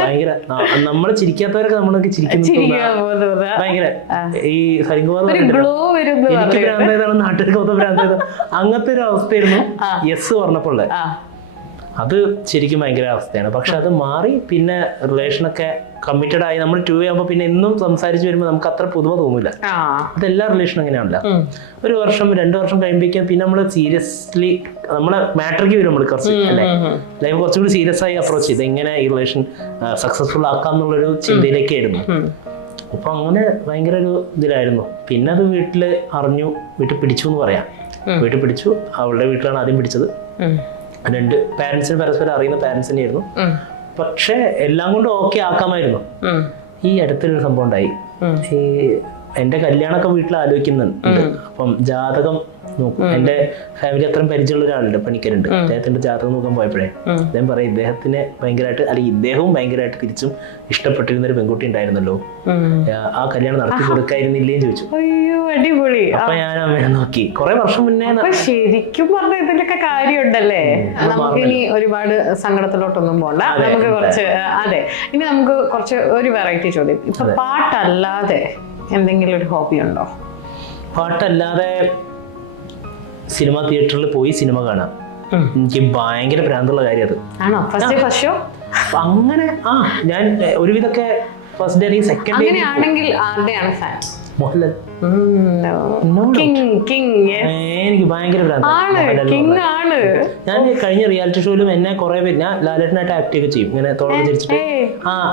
ഭയങ്കര. നമ്മള് ചിരിക്കാത്തവരൊക്കെ നമ്മളൊക്കെ ചിരിക്കുന്നു. ഭയങ്കര ഈ സരികുമാർ എനിക്ക് ഭ്രാന്തതാണ്, നാട്ടുകാർക്ക് മൊത്തം ഭ്രാന്തത, അങ്ങനത്തെ ഒരു അവസ്ഥയായിരുന്നു യെസ് പറഞ്ഞപ്പോൾ. അത് ശരിക്കും ഭയങ്കര അവസ്ഥയാണ്. പക്ഷെ അത് മാറി പിന്നെ റിലേഷനൊക്കെ കമ്മിറ്റഡ് ആയി നമ്മൾ 2 ആകുമ്പോൾ പിന്നെ എന്നും സംസാരിച്ച് വരുമ്പോൾ നമുക്ക് അത്ര പുതുമ തോന്നില്ല. അതെല്ലാ റിലേഷനും അങ്ങനെയാണല്ലോ. 1 വർഷം 2 വർഷം കഴിയുമ്പോഴേക്കും പിന്നെ നമ്മൾ സീരിയസ്ലി നമ്മളെ മാറ്ററിക്ക് വരും. നമ്മൾ കുറച്ച് അല്ലേ ലൈഫ് കുറച്ചുകൂടി സീരിയസ് ആയി അപ്രോച്ച് ചെയ്ത് എങ്ങനെ ഈ റിലേഷൻ സക്സസ്ഫുൾ ആക്കാം എന്നുള്ളൊരു ചിന്തയിലേക്കായിരുന്നു. അപ്പൊ അങ്ങനെ ഭയങ്കര ഒരു ഇതിലായിരുന്നു. പിന്നെ അത് വീട്ടിൽ വീട്ടിൽ പിടിച്ചു എന്ന് പറയാം. വീട്ടിൽ പിടിച്ചു. അവളുടെ വീട്ടിലാണ് ആദ്യം പിടിച്ചത്. 2 പാരന്റ്സിന് പരസ്പരം അറിയുന്ന പാരന്റ്സ് തന്നെയായിരുന്നു. പക്ഷെ എല്ലാം കൊണ്ടും ഓക്കെ ആക്കാമായിരുന്നു. ഈ അടുത്തൊരു സംഭവം ഉണ്ടായി. ഈ എന്റെ കല്യാണമൊക്കെ വീട്ടിൽ ആലോചിക്കുന്നുണ്ട്. അപ്പം ജാതകം നോക്കും. എന്റെ ഫാമിലി അത്രയും പരിചയമുള്ള ഒരാളുണ്ട്, പണിക്കരുണ്ട്. അദ്ദേഹത്തിന്റെ ജാതകം നോക്കാൻ പോയപ്പോഴേ അദ്ദേഹം പറയും ഇദ്ദേഹത്തിന് ഭയങ്കരമായിട്ട് അല്ലെങ്കിൽ ഇദ്ദേഹവും ഭയങ്കരമായിട്ട് തിരിച്ചും ഇഷ്ടപ്പെട്ടിരുന്ന ഒരു പെൺകുട്ടി ഉണ്ടായിരുന്നല്ലോ, ആ കല്യാണം നടത്തി കൊടുക്കായിരുന്നില്ലേന്ന് ചോദിച്ചു. അടിപൊളി. അപ്പൊ ഞാൻ അമ്മയെ നോക്കി കുറെ വർഷം മുന്നേ. ശരിക്കും പറഞ്ഞ ഇതിലൊക്കെ കാര്യമുണ്ടല്ലേ. നമുക്ക് ഇനി ഒരുപാട് സങ്കടത്തിലോട്ടൊന്നും പോണ്ട. നമുക്ക് കുറച്ച് ഇനി നമുക്ക് കുറച്ച് ഒരു വെറൈറ്റി ചോദ്യം. ഇപ്പൊ പാട്ടല്ലാതെ എന്തെങ്കിലും ഒരു ഹോബി ഉണ്ടോ? പാട്ടല്ലാതെ സിനിമ തിയേറ്ററിൽ പോയി സിനിമ കാണാം. എനിക്ക് ഭയങ്കര ഭ്രാന്തുള്ള കാര്യം അത്. ആണോ? ഫസ്റ്റ് ഷോ അങ്ങനെ ഞാൻ ഒരുവിധൊക്കെ ഫസ്റ്റ് ഡേ അല്ലെങ്കിൽ സെക്കൻഡ് ഡേ. അങ്ങനെയാണെങ്കിൽ ആരുടെയാണ് ഫാൻ? മോഹൻലാൽ. എനിക്ക് ഭയങ്കര ഭ്രാന്താണ്. ഞാൻ കഴിഞ്ഞ റിയാലിറ്റി ഷോയിലും എന്നെ കുറെ പേര്, ഞാൻ ലാലേട്ടനായിട്ട് ആക്ട് ഒക്കെ ചെയ്യും, ഇങ്ങനെ തോളം ചിരിച്ചിട്ട്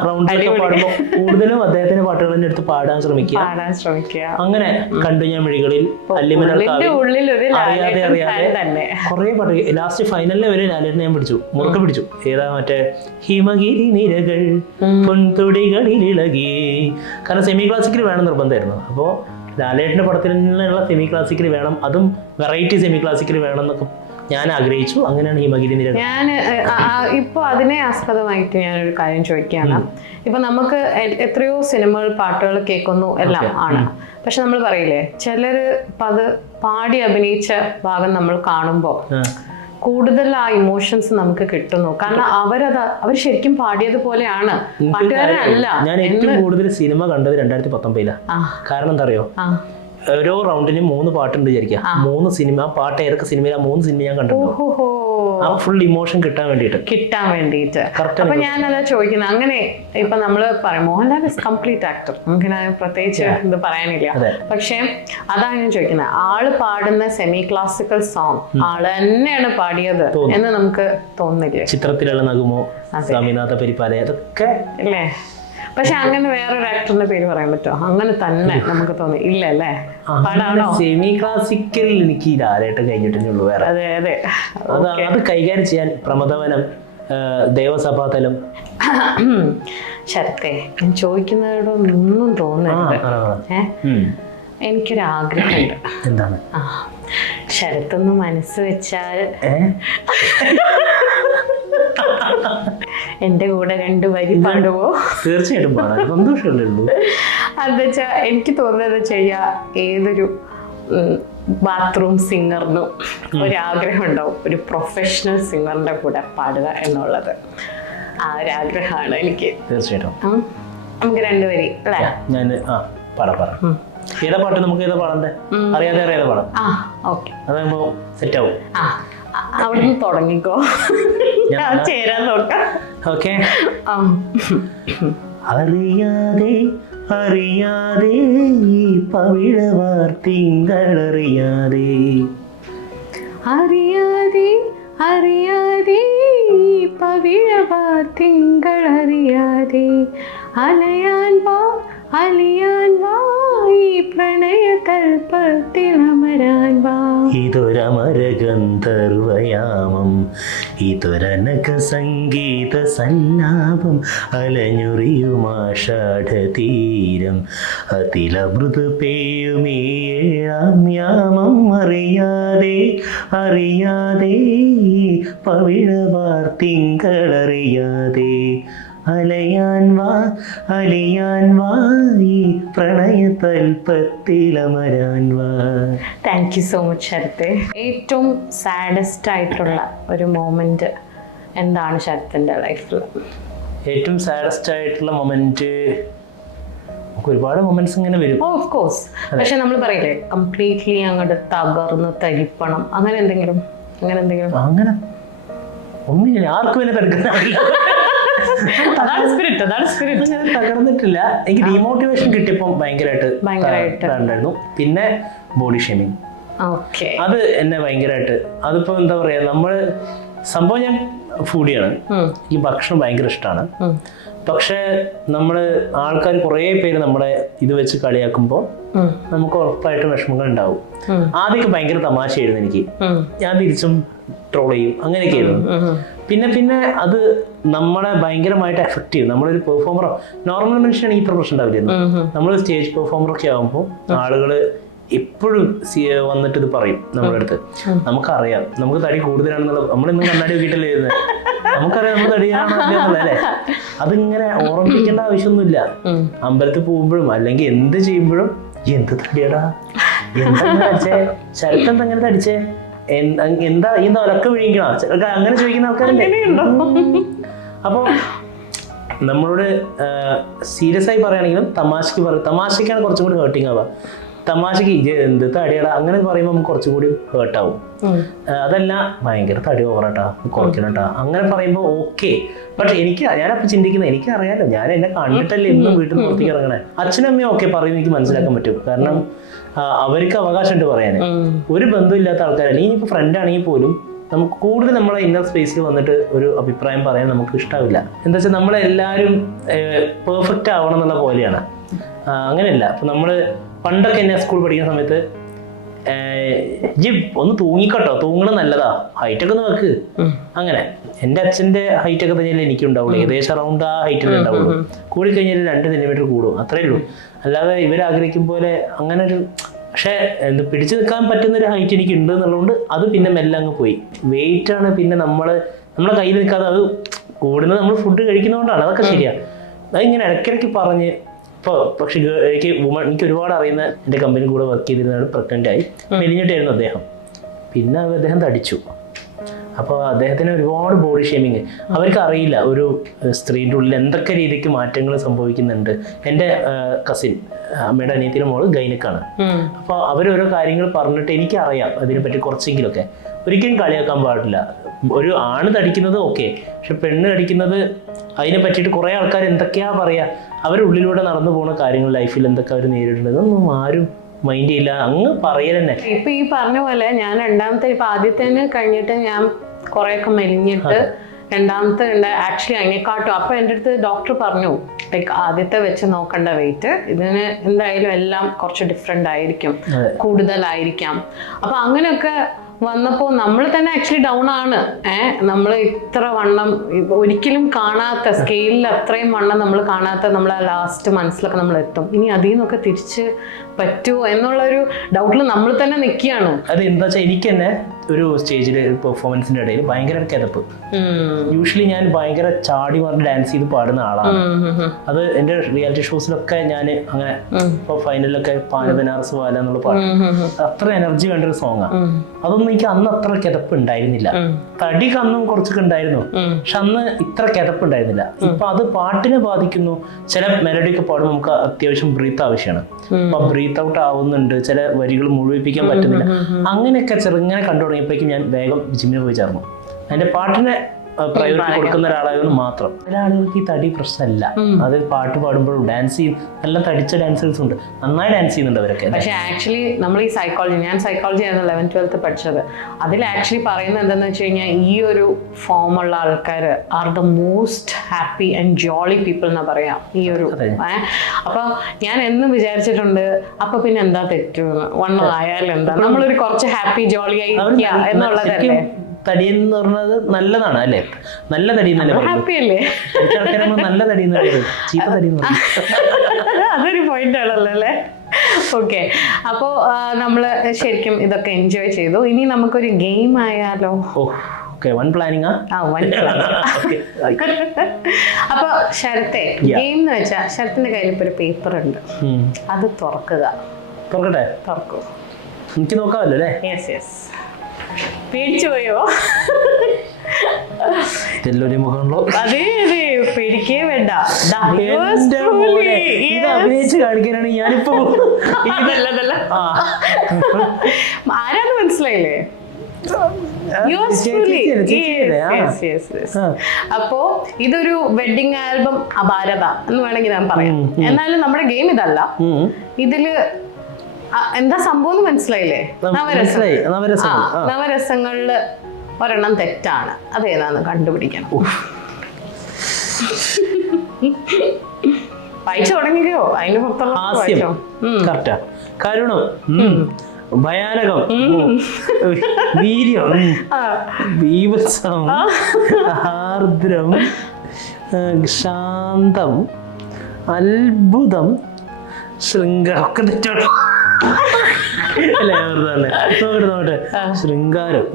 റൗണ്ടിലൊക്കെ പാടുമ്പോൾ കൂടുതലും അദ്ദേഹത്തിന്റെ പാട്ടുകൾ തന്നെ എടുത്ത് പാടാൻ ശ്രമിക്കുക. അങ്ങനെ കണ്ടു ഞാൻ മിഴികളിൽ, അറിയാതെ കുറെ പാട്ട്. ലാസ്റ്റ് ഫൈനലിലെ വരെ ലാലേട്ടനെ ഞാൻ മുറുക്കെ പിടിച്ചു. ഏതാ മറ്റേ ഹിമഗിരി നിരകൾ പൊൻതുടികളിൽ ഇളകി. കാരണം സെമി ക്ലാസിക്കൽ വേണം നിർബന്ധമായിരുന്നു. അപ്പോൾ ലാലേട്ടന്റെ പടത്തിൽ നിന്നുള്ള സെമി ക്ലാസിക്കൽ വേണം, അതും വെറൈറ്റി സെമി ക്ലാസിക്കൽ വേണം എന്നൊക്കെ ഞാൻ ആഗ്രഹിച്ചു. അങ്ങനെയാണ് ഹിമഗിരി നിരകൾ. ഞാൻ ഇപ്പൊ അതിനെ ആസ്പദമായിട്ട് ഞാനൊരു കാര്യം ചോദിക്കുകയാണ്. ഇപ്പൊ നമുക്ക് എത്രയോ സിനിമകൾ, പാട്ടുകൾ കേൾക്കുന്നു, എല്ലാം ആണ്. പക്ഷെ നമ്മൾ പറയില്ലേ, ചിലര് അത് പാടി അഭിനയിച്ച ഭാഗം നമ്മൾ കാണുമ്പോ കൂടുതൽ ആ ഇമോഷൻസ് നമുക്ക് കിട്ടുന്നു. കാരണം അവർ ശരിക്കും പാടിയതുപോലെയാണ്, പാട്ടുകാരനല്ല. ഞാൻ ഏറ്റവും കൂടുതൽ സിനിമ കണ്ടത് 2019. കാരണം എന്താ അറിയോ, ഓരോ റൗണ്ടിനും 3 പാട്ടുണ്ട് വിചാരിക്കുക. 3 സിനിമ പാട്ട് ഏതൊക്കെ സിനിമയിൽ 3 സിനിമ ഞാൻ കണ്ടിട്ടുണ്ട്. ആ ഫുൾ ഇമോഷൻ കിട്ടാൻ വേണ്ടിയിട്ട്. അപ്പൊ ഞാനതാ ചോദിക്കുന്നത്. അങ്ങനെ ഇപ്പൊ നമ്മള് പറയും മോഹൻലാൽ ഇസ് കംപ്ലീറ്റ് ആക്ടർ, നമുക്ക് പ്രത്യേകിച്ച് ഇത് പറയാനില്ല. പക്ഷെ അതാണ് ഞാൻ ചോദിക്കുന്നത്, ആള് പാടുന്ന സെമി ക്ലാസിക്കൽ സോങ് ആള് തന്നെയാണ് പാടിയത് എന്ന് നമുക്ക് തോന്നുന്നില്ലേ? ചിത്രത്തിലുള്ള നഗുമോ, സ്വാമിനാഥ പരിപാലയ, അതൊക്കെ അല്ലേ? പക്ഷെ അങ്ങനെ വേറൊരു ആക്ടറിന്റെ പേര് പറയാൻ പറ്റുമോ? അങ്ങനെ തന്നെ നമുക്ക് തോന്നി ഇല്ല അല്ലേ? പാടാണോ? സെമി ക്ലാസിക്കൽ എനിക്ക് ലാലേട്ടൻ കഴിഞ്ഞിട്ടേ ഉള്ളൂ വേറെ. അതെ. അത് കൈകാര്യം ചെയ്യാൻ പ്രമദവനം, ദേവസഭാതലം. ശരത്തെ, ഞാൻ ചോദിക്കുന്നതോടൊന്നും തോന്നരുത്. എനിക്കൊരാഗ്രഹമുണ്ട്. എന്താണ്? ശരത്തൊന്ന് മനസ്സ് വെച്ചാൽ എന്റെ കൂടെ 2 വരി പാടുവോ? തീർച്ചയായിട്ടും പാടാം, സന്തോഷമല്ലേ ഉള്ളൂ. അതെച്ചാ എനിക്ക് തോന്നുന്നത് ചെയ്യാ, ഏതൊരു ബാത്റൂം സിംഗറിനും ഒരാഗ്രഹം ഉണ്ടാവും ഒരു പ്രൊഫഷണൽ സിംഗറിന്റെ കൂടെ പാടുക എന്നുള്ളത്. ആ ഒരു ആഗ്രഹമാണ് എനിക്ക്. തീർച്ചയായിട്ടും നമുക്ക് 2 വരി അല്ലേ? ഞാൻ പാടാം. ഏതാ പാട്ട്? നമുക്ക് ഏതാ പാടണ്ടേ? അറിയാതെ പാടാം. അതാകുമ്പോ സെറ്റ് ആവും. അവിടുന്ന് തുടങ്ങിക്കോ, ഞാൻ ചേരാൻ നോക്കാം. ഓക്കെ. അറിയാതെ ഈ പവിഴവാർ തിങ്കളറിയാതെ, അറിയാതെ പവിഴവാർ തിങ്കളറിയാതെ, അലയാൻ വാ ഈ പ്രണയകൽപ്പത്തിലമരാൻ വാ. ഇതൊരമരഗന്ധർവയാമം, ഇതൊരനക സംഗീത സല്ലാപം, അലഞ്ഞുറിയുമാഷാഢതീരം, അതിലമൃത് പേയുമീ 7-ാം യാമം. അറിയാതെ പവിഴവാർ തിങ്കളറിയാതെ, അലയാൻ വാ ഈ പ്രണയതൽപ്പത്തിലമരാൻ വാ. താങ്ക് യു സോ മച്ച് ശരത്തെ. ഏറ്റവും സാഡസ്റ്റ് ആയിട്ടുള്ള ഒരു മൊമെന്റ് എന്താണ് ശരത്തിന്റെ ലൈഫിൽ? ഏറ്റവും സാഡസ്റ്റ് ആയിട്ടുള്ള മൊമെന്റ്, ഒരുപാട് മൊമെന്റ്സ് ഇങ്ങനെ വരും. Of course. പക്ഷെ നമ്മൾ പറയില്ലേ കംപ്ലീറ്റ്ലി അങ്ങോട്ട് തകർന്ന് തരിപ്പണം, അങ്ങനെ എന്തെങ്കിലും? അങ്ങനെ ഒന്നില്ല, ആർക്കും എന്നെ തടുക്കുന്നില്ല. തകർന്നിട്ടില്ല. എനിക്ക് ഡീമോട്ടിവേഷൻ കിട്ടിയപ്പോൾ ഭയങ്കരമായിട്ട് ഉണ്ടായിരുന്നു. പിന്നെ ബോഡി ഷേമിങ്, അത് എന്നെ ഭയങ്കരമായിട്ട്, അതിപ്പോ എന്താ പറയാ, നമ്മള് സംഭവം ഞാൻ ഫുഡിയാണ്, ഈ ഭക്ഷണം ഭയങ്കര ഇഷ്ടമാണ്. പക്ഷെ നമ്മള് ആൾക്കാർ കുറെ പേര് നമ്മളെ ഇത് വെച്ച് കളിയാക്കുമ്പോൾ നമുക്ക് ഉറപ്പായിട്ടും വിഷമങ്ങൾ ഉണ്ടാവും. ആദ്യമൊക്കെ ഭയങ്കര തമാശയായിരുന്നു എനിക്ക്, ഞാൻ തിരിച്ചും ട്രോൾ ചെയ്യും, അങ്ങനെയൊക്കെ ആയിരുന്നു. പിന്നെ അത് നമ്മളെ ഭയങ്കരമായിട്ട് എഫക്ട് ചെയ്യും. നമ്മളൊരു പെർഫോമറോ നോർമൽ മനുഷ്യനാണെങ്കിൽ ഇത്ര പ്രശ്നം ഉണ്ടാവില്ലായിരുന്നു. നമ്മൾ സ്റ്റേജ് പെർഫോമറൊക്കെ ആകുമ്പോൾ ആളുകള് എപ്പോഴും വന്നിട്ട് ഇത് പറയും നമ്മുടെ അടുത്ത്. നമുക്കറിയാം നമുക്ക് തടി കൂടുതലാണെന്നുള്ളത്, നമ്മളിന്നും കണ്ണാടി നോക്കിയിട്ടല്ലേ വരുന്നത്, നമുക്കറിയാം നമ്മൾ തടിയാണെന്നുള്ളത് അല്ലേ. അതിങ്ങനെ ഓർമ്മിപ്പിക്കേണ്ട ആവശ്യമൊന്നുമില്ല. അമ്പലത്തിൽ പോകുമ്പോഴും അല്ലെങ്കിൽ എന്ത് ചെയ്യുമ്പോഴും എന്ത് തടിയടാ, എന്താ തടിച്ചേ, ശരത്തെന്താ അങ്ങനെ തടിച്ചേ, എന്താ എന്താ ഒരൊക്കെ വിഴിക്കണോ, അങ്ങനെ ചോദിക്കുന്ന ആൾക്കാരല്ലേ. അപ്പൊ നമ്മളോട് സീരിയസ് ആയി പറയുകയാണെങ്കിലും തമാശക്കാണ് കുറച്ചും കൂടി ഹേർട്ടിങ് ആവുക. തമാശക്ക് എന്ത് തടിയടാ അങ്ങനെ പറയുമ്പോൾ നമുക്ക് കുറച്ചും കൂടി ഹേർട്ടാവും. അതല്ല ഭയങ്കര തടി ഓവറാട്ടാ, കുറയ്ക്കണട്ടാ, അങ്ങനെ പറയുമ്പോൾ ഓക്കെ. പക്ഷെ ഞാനപ്പോൾ ചിന്തിക്കുന്നത്, എനിക്കറിയാലോ, ഞാൻ എന്നെ കണ്ടിട്ടല്ലേ എന്നും വീട്ടിൽ നിന്ന് പുറത്തേക്ക് ഇറങ്ങണേ. അച്ഛനും അമ്മയും ഒക്കെ പറയും, എനിക്ക് മനസ്സിലാക്കാൻ പറ്റും. കാരണം അവർക്ക് അവകാശമുണ്ട് പറയാൻ. ഒരു ബന്ധമില്ലാത്ത ആൾക്കാരല്ല, ഇനിയിപ്പോൾ ഫ്രണ്ട് ആണെങ്കിൽ പോലും നമുക്ക് കൂടുതൽ നമ്മളെ ഇന്നർ സ്പേസിൽ വന്നിട്ട് ഒരു അഭിപ്രായം പറയാൻ നമുക്ക് ഇഷ്ടാവില്ല. എന്താ വെച്ചാൽ നമ്മളെല്ലാവരും പെർഫെക്റ്റ് ആവണം എന്നുള്ള പോലെയാണ്. അങ്ങനെയല്ല. അപ്പൊ നമ്മള് പണ്ടൊക്കെ എന്നെ സ്കൂൾ പഠിക്കുന്ന സമയത്ത് ഒന്ന് തൂങ്ങിക്കോട്ടോ, തൂങ്ങണം നല്ലതാ, ഹൈറ്റൊക്കെ ഒന്ന് വെക്ക്, അങ്ങനെ. എൻ്റെ അച്ഛൻ്റെ ഹൈറ്റൊക്കെ തന്നെയല്ലേ എനിക്കുണ്ടാവുള്ളൂ, ഏകദേശം അറൗണ്ട് ആ ഹൈറ്റിൽ ഉണ്ടാവുള്ളൂ. കൂടിക്കഴിഞ്ഞാൽ 2 സെന്റിമീറ്റർ കൂടും, അത്രേ ഉള്ളൂ. അല്ലാതെ ഇവരാഗ്രഹിക്കും പോലെ അങ്ങനെ ഒരു, പക്ഷെ പിടിച്ചു നിൽക്കാൻ പറ്റുന്നൊരു ഹൈറ്റ് എനിക്ക് ഉണ്ട് എന്നുള്ളതുകൊണ്ട് അത് പിന്നെ മെല്ലെ അങ്ങ് പോയി. വെയിറ്റ് ആണ് പിന്നെ നമ്മളെ കയ്യിൽ നിൽക്കാതെ അത് കൂടുന്നത് നമ്മൾ ഫുഡ് കഴിക്കുന്നതുകൊണ്ടാണ്. അതൊക്കെ ശരിയാണ്. അതിങ്ങനെ ഇടയ്ക്കിടയ്ക്ക് പറഞ്ഞ് പക്ഷെ എനിക്ക് ഒരുപാട് അറിയുന്ന എൻ്റെ കമ്പനി കൂടെ വർക്ക് ചെയ്തിരുന്ന പ്രഗ്നൻ്റ് ആയി, മെലിഞ്ഞിട്ടായിരുന്നു അദ്ദേഹം. പിന്നെ അദ്ദേഹം തടിച്ചു. അപ്പോൾ അദ്ദേഹത്തിന് ഒരുപാട് ബോഡി ഷേമിങ്. അവർക്ക് അറിയില്ല ഒരു സ്ത്രീയുടെ ഉള്ളിൽ എന്തൊക്കെ രീതിക്ക് മാറ്റങ്ങൾ സംഭവിക്കുന്നുണ്ട്. എൻ്റെ കസിൻ, അമ്മയുടെ അനിയത്തിയുടെ മോള് ഗൈനക്കാണ്. അപ്പോൾ അവരോരോ കാര്യങ്ങൾ പറഞ്ഞിട്ട് എനിക്കറിയാം അതിനെപ്പറ്റി കുറച്ചെങ്കിലൊക്കെ. ഒരിക്കലും കളിയാക്കാൻ പാടില്ല. ഒരു ആണ് തടിക്കുന്നത് ഓക്കെ, പക്ഷെ പെണ്ണ് തടിക്കുന്നത് അതിനെ പറ്റിയിട്ട് കുറേ ആൾക്കാർ എന്തൊക്കെയാ പറയാ, അവരുള്ളിലൂടെ നടന്നു പോകുന്ന കാര്യങ്ങൾ ലൈഫിൽ എന്തൊക്കെ അവർ നേരിടുന്നത് ഒന്നും ആരും മൈൻഡ് ചെയ്യില്ല, അങ്ങ് പറയലെന്നെ. ഇപ്പൊ ഈ പറഞ്ഞ പോലെ ഞാൻ ആദ്യത്തേന് കഴിഞ്ഞിട്ട് ഞാൻ കുറെയൊക്കെ മെലിഞ്ഞിട്ട് രണ്ടാമത്തെ ആക്ച്വലി അതിനെക്കാട്ടും. അപ്പൊ എൻ്റെ അടുത്ത് ഡോക്ടർ പറഞ്ഞു, ലൈക്ക് ആദ്യത്തെ വെച്ച് നോക്കേണ്ട വെയിറ്റ് ഇതിന് എന്തായാലും എല്ലാം കുറച്ച് ഡിഫറെന്റ് ആയിരിക്കും, കൂടുതലായിരിക്കാം. അപ്പൊ അങ്ങനെയൊക്കെ വന്നപ്പോൾ നമ്മൾ തന്നെ ആക്ച്വലി ഡൗൺ ആണ്. നമ്മൾ ഇത്ര വണ്ണം ഒരിക്കലും കാണാത്ത സ്കെയിലിൽ അത്രയും വണ്ണം നമ്മൾ കാണാത്ത നമ്മളെ ലാസ്റ്റ് മനസ്സിലൊക്കെ നമ്മൾ എത്തും. ഇനി അതിൽ നിന്നൊക്കെ തിരിച്ച് പറ്റുമോ എന്നുള്ളൊരു ഡൗട്ടിൽ നമ്മൾ തന്നെ നിൽക്കുകയാണ്. അത് എന്താ വെച്ചാൽ എനിക്ക് തന്നെ ഒരു സ്റ്റേജിൽ പെർഫോമൻസിന്റെ ഇടയിൽ ഭയങ്കര കിതപ്പ്. യൂഷ്വലി ഞാൻ ഭയങ്കര ചാടി പറഞ്ഞ് ഡാൻസ് ചെയ്ത് പാടുന്ന ആളാണ്. അത് എൻ്റെ റിയാലിറ്റി ഷോസിലൊക്കെ ഞാൻ അങ്ങനെ ഇപ്പോൾ ഫൈനലിലൊക്കെ ബനാറസ് വാല എന്നുള്ള പാട്ട് അത്ര എനർജി വേണ്ട ഒരു സോങ്ങാണ്. അതൊന്നും എനിക്ക് അന്ന് അത്ര കിതപ്പ് ഉണ്ടായിരുന്നില്ല. തടി അന്നും കുറച്ചൊക്കെ ഉണ്ടായിരുന്നു, പക്ഷെ അന്ന് ഇത്ര കിതപ്പ് ഉണ്ടായിരുന്നില്ല. ഇപ്പൊ അത് പാട്ടിനെ ബാധിക്കുന്നു. ചില മെലഡിയൊക്കെ പാടുമ്പോൾ നമുക്ക് അത്യാവശ്യം ബ്രീത്ത് ആവശ്യമാണ്. അപ്പൊ ബ്രീത്ത് ഔട്ട് ആവുന്നുണ്ട്, ചില വരികൾ മുഴുവിപ്പിക്കാൻ പറ്റുന്നില്ല. അങ്ങനെയൊക്കെ ചെറുങ്ങനെ കണ്ടു തുടങ്ങിയപ്പോഴേക്കും ഞാൻ വേഗം ജിമ്മിന് പോയി ചേർന്നു. അതിന്റെ പാട്ടിനെ പ്രയോറിറ്റി കൊടുക്കുന്ന ഒരാളായതുകൊണ്ട് മാത്രം. ചില ആളുകൾക്ക് ഈ തടി പ്രശ്നമല്ല. അത് പാട്ട് പാടുമ്പോഴും ഡാൻസ് ചെയ്യും, നല്ല തടിച്ച ഡാൻസേഴ്സ് ഉണ്ട്, നന്നായി ഡാൻസ് ചെയ്യുന്നുണ്ട് അവരൊക്കെ. പക്ഷെ ആക്ച്വലി നമ്മൾ ഈ ഞാൻ സൈക്കോളജി ആയിരുന്നു 11th 12th പഠിച്ചത്. അതിൽ ആക്ച്വലി പറയുന്നത് എന്താണെന്ന് വെച്ച് കഴിഞ്ഞാൽ ഈ ഒരു ഫോമുള്ള ആൾക്കാർ are the most happy and Jolly people എന്നാ പറയാം ഈ ഒരു. അപ്പൊ ഞാൻ എന്നും വിചാരിച്ചിട്ടുണ്ട്, അപ്പൊ പിന്നെ എന്താ തെറ്റുമെന്ന്, വണ്ണം ആയാലും എന്താ, നമ്മളൊരു കുറച്ച് ഹാപ്പി ജോളി ആയി എന്നുള്ളതല്ലേ. തടി എന്ന് പറഞ്ഞത് നല്ലതാണ് അല്ലേ, നല്ല തടി ഹാപ്പി അല്ലേ, നല്ല തടി ചീത്ത തടി അതൊരു പോയിന്റ് ആണല്ലോ അല്ലേ. ഓക്കെ, അപ്പോൾ നമ്മള് ശരിക്കും ഇതൊക്കെ എൻജോയ് ചെയ്തു. ഇനി നമുക്കൊരു ഗെയിം ആയാലോ? അപ്പൊ ശരത്തെ, ഗെയിം എന്ന് വെച്ചാ ശരത്തിന്റെ കയ്യിൽ ഇപ്പൊ ഒരു പേപ്പർ ഉണ്ട്, അത് തുറക്കുക. തുറക്കൂ, എനിക്ക് നോക്കാമല്ലോ അല്ലേ? Yes yes. പേടിച്ചു പോയോ? അതെ അതെ, പേടിക്കേ വേണ്ട. അഭിനയിച്ച് കാണിക്കാനാണ് ഞാനിപ്പോ. ആരാന്ന് മനസ്സിലായില്ലേ? Yours truly. Yes, yes, yes. അപ്പോ ഇതൊരു വെഡിങ് ആൽബം അപാരത എന്ന് വേണമെങ്കിൽ ഞാൻ പറയാം. എന്നാലും നമ്മുടെ ഗെയിം ഇതല്ല. ഇതില് എന്താ സംഭവം മനസ്സിലായില്ലേ? നവരസങ്ങളില് ഒരെണ്ണം തെറ്റാണ്. അതേതാന്ന് കണ്ടുപിടിക്കണം. വായിച്ചു തുടങ്ങിയോ? അതിന് പുറത്തുള്ള കരുണം, ഭയാനകം, വീര്യം, ബീഭത്സം, ആർദ്രം, ശാന്തം, അത്ഭുതം, ശൃംഗാരം ഒക്കെ തെറ്റാണ് അല്ലേ? നോക്കട്ടെ ശൃംഗാരം,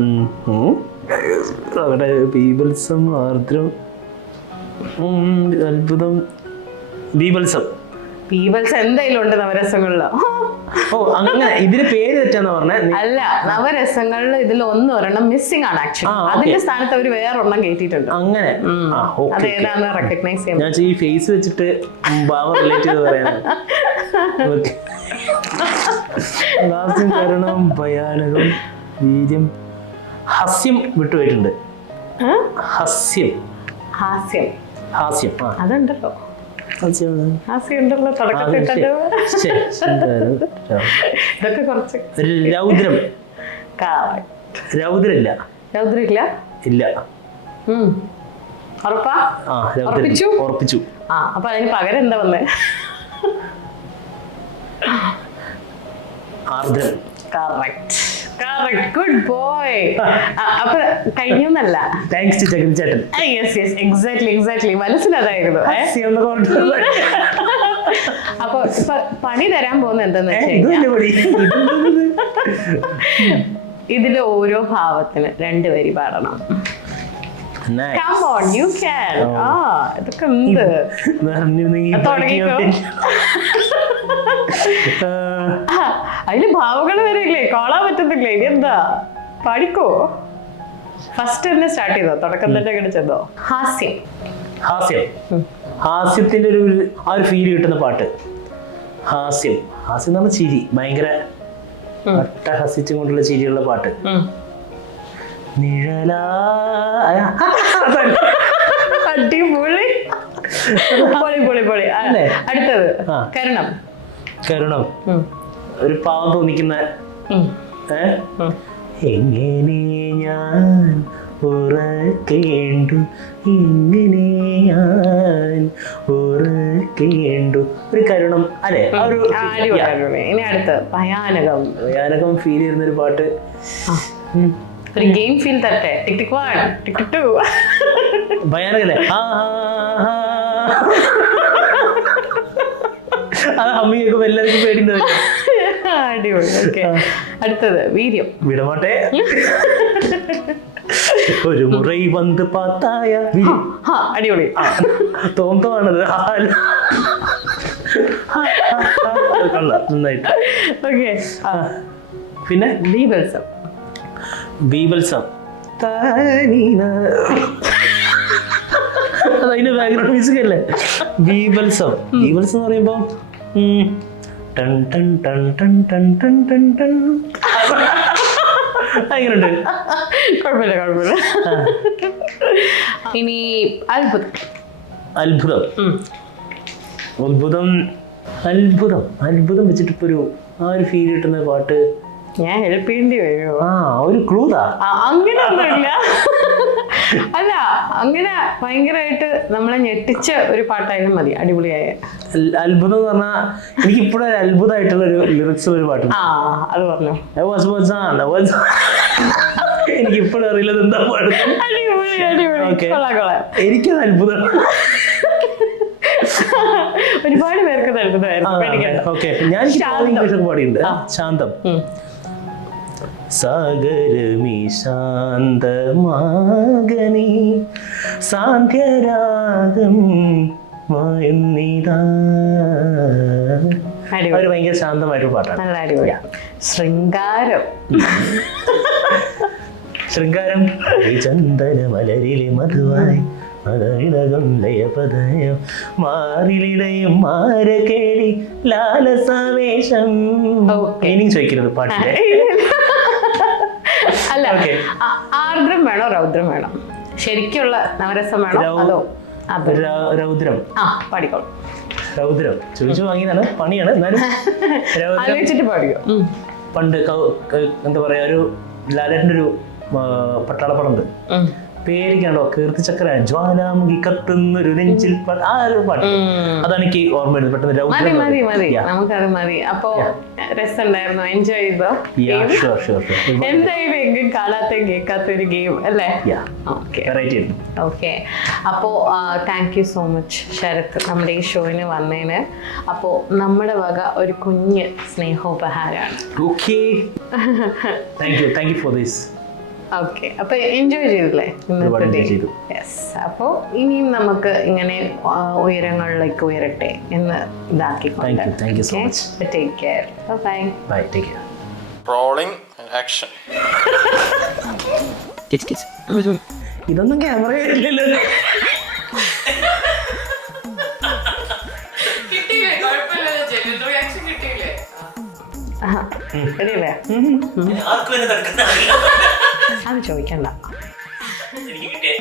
നോക്കട്ടെ ബീഭത്സം, ആർദ്രം, അത്ഭുതം, ബീഭത്സം എന്തായാലും ഉണ്ട് നവരസങ്ങളില്. ഓ അങ്ങനെ ഇതിന് പേര് തെറ്റാന്ന് പറഞ്ഞ അല്ല, നവരസങ്ങളിൽ ഇതിൽ ഒരെണ്ണം മിസ്സിംഗ് ആണ് ആക്ച്വലി. അതിന്റെ സ്ഥാനത്ത് അവർ വേറൊരെണ്ണം കയറ്റിയിട്ടുണ്ട്. അങ്ങനെ അതേതാന്ന് റെക്കഗ്നൈസ് ചെയ്യാം. ഞാൻ ഈ ഫേസ് വെച്ചിട്ട് ഭാവം റിലേറ്റ് ചെയ്ത് പറയാൻ. കരുണം, ഭയാനകം, വീര്യം, ഹാസ്യം വിട്ടുപോയിട്ടുണ്ട്. ഹാസ്യം അതുണ്ടല്ലോ. ഇതൊക്കെ കുറച്ച് രൗദ്രം. രൗദ്രമില്ല. ഇല്ല. ഉറപ്പിച്ചു. അപ്പൊ അതിന് പകരം എന്താ വന്നേ? ആർദ്രം. Good boy. അപ്പൊ കഴിഞ്ഞല്ല. താങ്ക്സ് ടു ചേട്ടൻ. എക്സാക്ട്ലി മനസ്സിലതായിരുന്നു. അപ്പൊ ഇപ്പൊ പണി തരാൻ പോകുന്ന എന്താന്ന് വെച്ചാൽ ഇതില് ഓരോ ഭാവത്തിന് 2 വരി പാടണം. Come on, you can. ഇതൊക്കെ എന്ത് അതില് ഭാവങ്ങൾ വരില്ലേ? കോളാൻ പറ്റത്തില്ലേ? ഇനി എന്താ പഠിക്കോ? ഫസ്റ്റ് തന്നെ സ്റ്റാർട്ട് ചെയ്തോ? തുടക്കം തന്നെ ചെന്നോ? ഹാസ്യത്തിന്റെ ഒരു ഫീൽ കിട്ടുന്ന പാട്ട്. ഹാസ്യം എന്ന് പറഞ്ഞ ചിരി, ഭയങ്കര അട്ടഹസിച്ചും കൊണ്ടുള്ള ചിരിയുള്ള പാട്ട്. അടിപൊളി. അടുത്തത് കരുണം. ഒരു പാവം തോന്നിക്കുന്ന എങ്ങനെ ഞാൻ ഉറക്കേണ്ടു, എങ്ങനെ ഞാൻ ഉറക്കേണ്ടു, ഒരു കരുണം അല്ലെ? ഇനി അടുത്ത് ഭയാനകം ഫീൽ ചെയ്യുന്നൊരു പാട്ട്. ഒരു ഗെയിം ഫീൽ തരട്ടെ. ടിക് ടിക് 1 ടിക് ടിക് 2. ഭയാനകല്ലേ? അത് അമ്മയൊക്കെ എല്ലാവർക്കും പേടിക്കുന്നത്. അടിപൊളി. ഓക്കെ, അടുത്തത് വീര്യം. വിടമാട്ടെ. ഒരു മുறை വന്ന് പാത്തായ. അടിപൊളി. തോന്നണത് നന്നായിട്ട്. ഓക്കെ, പിന്നെ ബീഭത്സം. അതിന്റെ ബാക്ക്ഗ്രൗണ്ട് മ്യൂസിക് അല്ലേ? ബീഭത്സം എന്ന് പറയുമ്പോ അങ്ങനെയുണ്ട്. കുഴപ്പമില്ല. ഇനി അത്ഭുതം വെച്ചിട്ട് ഇപ്പൊ ഒരു ഫീൽ കിട്ടുന്ന പാട്ട്. ഞാൻ ഹെൽപ്പ് ചെയ്യേണ്ടി വരുമോ? ഒരു ക്ലൂതാ. അങ്ങനെ ഒന്നുമില്ല. അല്ല, അങ്ങനെ ഭയങ്കരമായിട്ട് നമ്മളെ ഞെട്ടിച്ച ഒരു പാട്ടായാലും മതി. അടിപൊളിയായ അത്ഭുതം എന്ന് പറഞ്ഞാൽ എനിക്ക് ഇപ്പോഴും ഒരു അത്ഭുതമായിട്ടുള്ള ഒരു ലിറിക്സ് ഒരു പാട്ട്. അത് പറഞ്ഞു. എനിക്ക് ഇപ്പോഴും അറിയില്ല എന്താ പാടുന്നത്. എനിക്കത് അത്ഭുതം. ഒരുപാട് പേർക്ക് അത്ഭുതമായിരുന്നു. ഞാൻ ഇംഗ്ലീഷൊക്കെ പാടിയിട്ടുണ്ട്. ശാന്തം. സാഗരമീ ശാന്തമാകനി സാന്ധ്യരാഗം ഒരു ഭയങ്കര ശാന്തമായിട്ടൊരു പാട്ടാണ്. നല്ല അടിപൊളി. ശൃംഗാരം. ചന്ദന മലരിലെ മധുവായി മതകം ലയപദയം മാറിലിടയും മാരകേളി ലാലസാവേശം. ഇനി ചോദിക്കരുത് പാട്ടിലെ. അല്ല, അല്ല Okay. ആർദ്രം വേണോ രൗദ്രം വേണോ? ശരിക്കുള്ള നവരസം വേണോ അതോ അത്? രൗദ്രം. പാടിക്കോളൂ. രൗദ്രം ചോദിച്ചു വാങ്ങിയതാണ്, പണിയാണ്, എന്നാലും രൗദ്രം. ആലോചിച്ചിട്ട് പാടിക്കോ. പണ്ട് എന്താ പറയാ, ഒരു ലാലേട്ടൻ്റെ ഒരു പട്ടാളപ്പടം ഉണ്ട്, പേരിക്കാണ്ടോ, കീർത്തിചക്ര ജ്വാലാമുഖി കത്തുന്നൊരു നെഞ്ചിൽ ആ ഒരു പാട്ട്, അതാണ് എനിക്ക് ഓർമ്മ വരുന്നത് പെട്ടെന്ന്. മതി നമുക്കത് മതി. അപ്പൊ രസമുണ്ടായിരുന്നു, എൻജോയ് ചെയ്തോ? എന്തായാലും എങ്കിലും കാണാത്ത കേൾക്കാത്ത ഒരു ഗെയിം അല്ലേ? ഓക്കെ. അപ്പോ thank you so much Sarath നമ്മുടെ ഈ ഷോയിന് വന്നതിന്. അപ്പോ നമ്മുടെ വക ഒരു കുഞ്ഞ് സ്നേഹോപഹാരമാണ്. ഓക്കെ, അപ്പൊ എൻജോയ് ചെയ്തില്ലേ ഇന്നത്തെ? യെസ്. അപ്പോൾ ഇനിയും നമുക്ക് ഇങ്ങനെ ഉയരങ്ങളിലേക്ക് ഉയരട്ടെ എന്ന് ഇതാക്കിക്കൊണ്ട് take care. Bye. Rolling action. ഇതൊന്നും ക്യാമറ ഇല്ലല്ലോ. അത് ചോദിക്കണ്ട. എനിക്ക്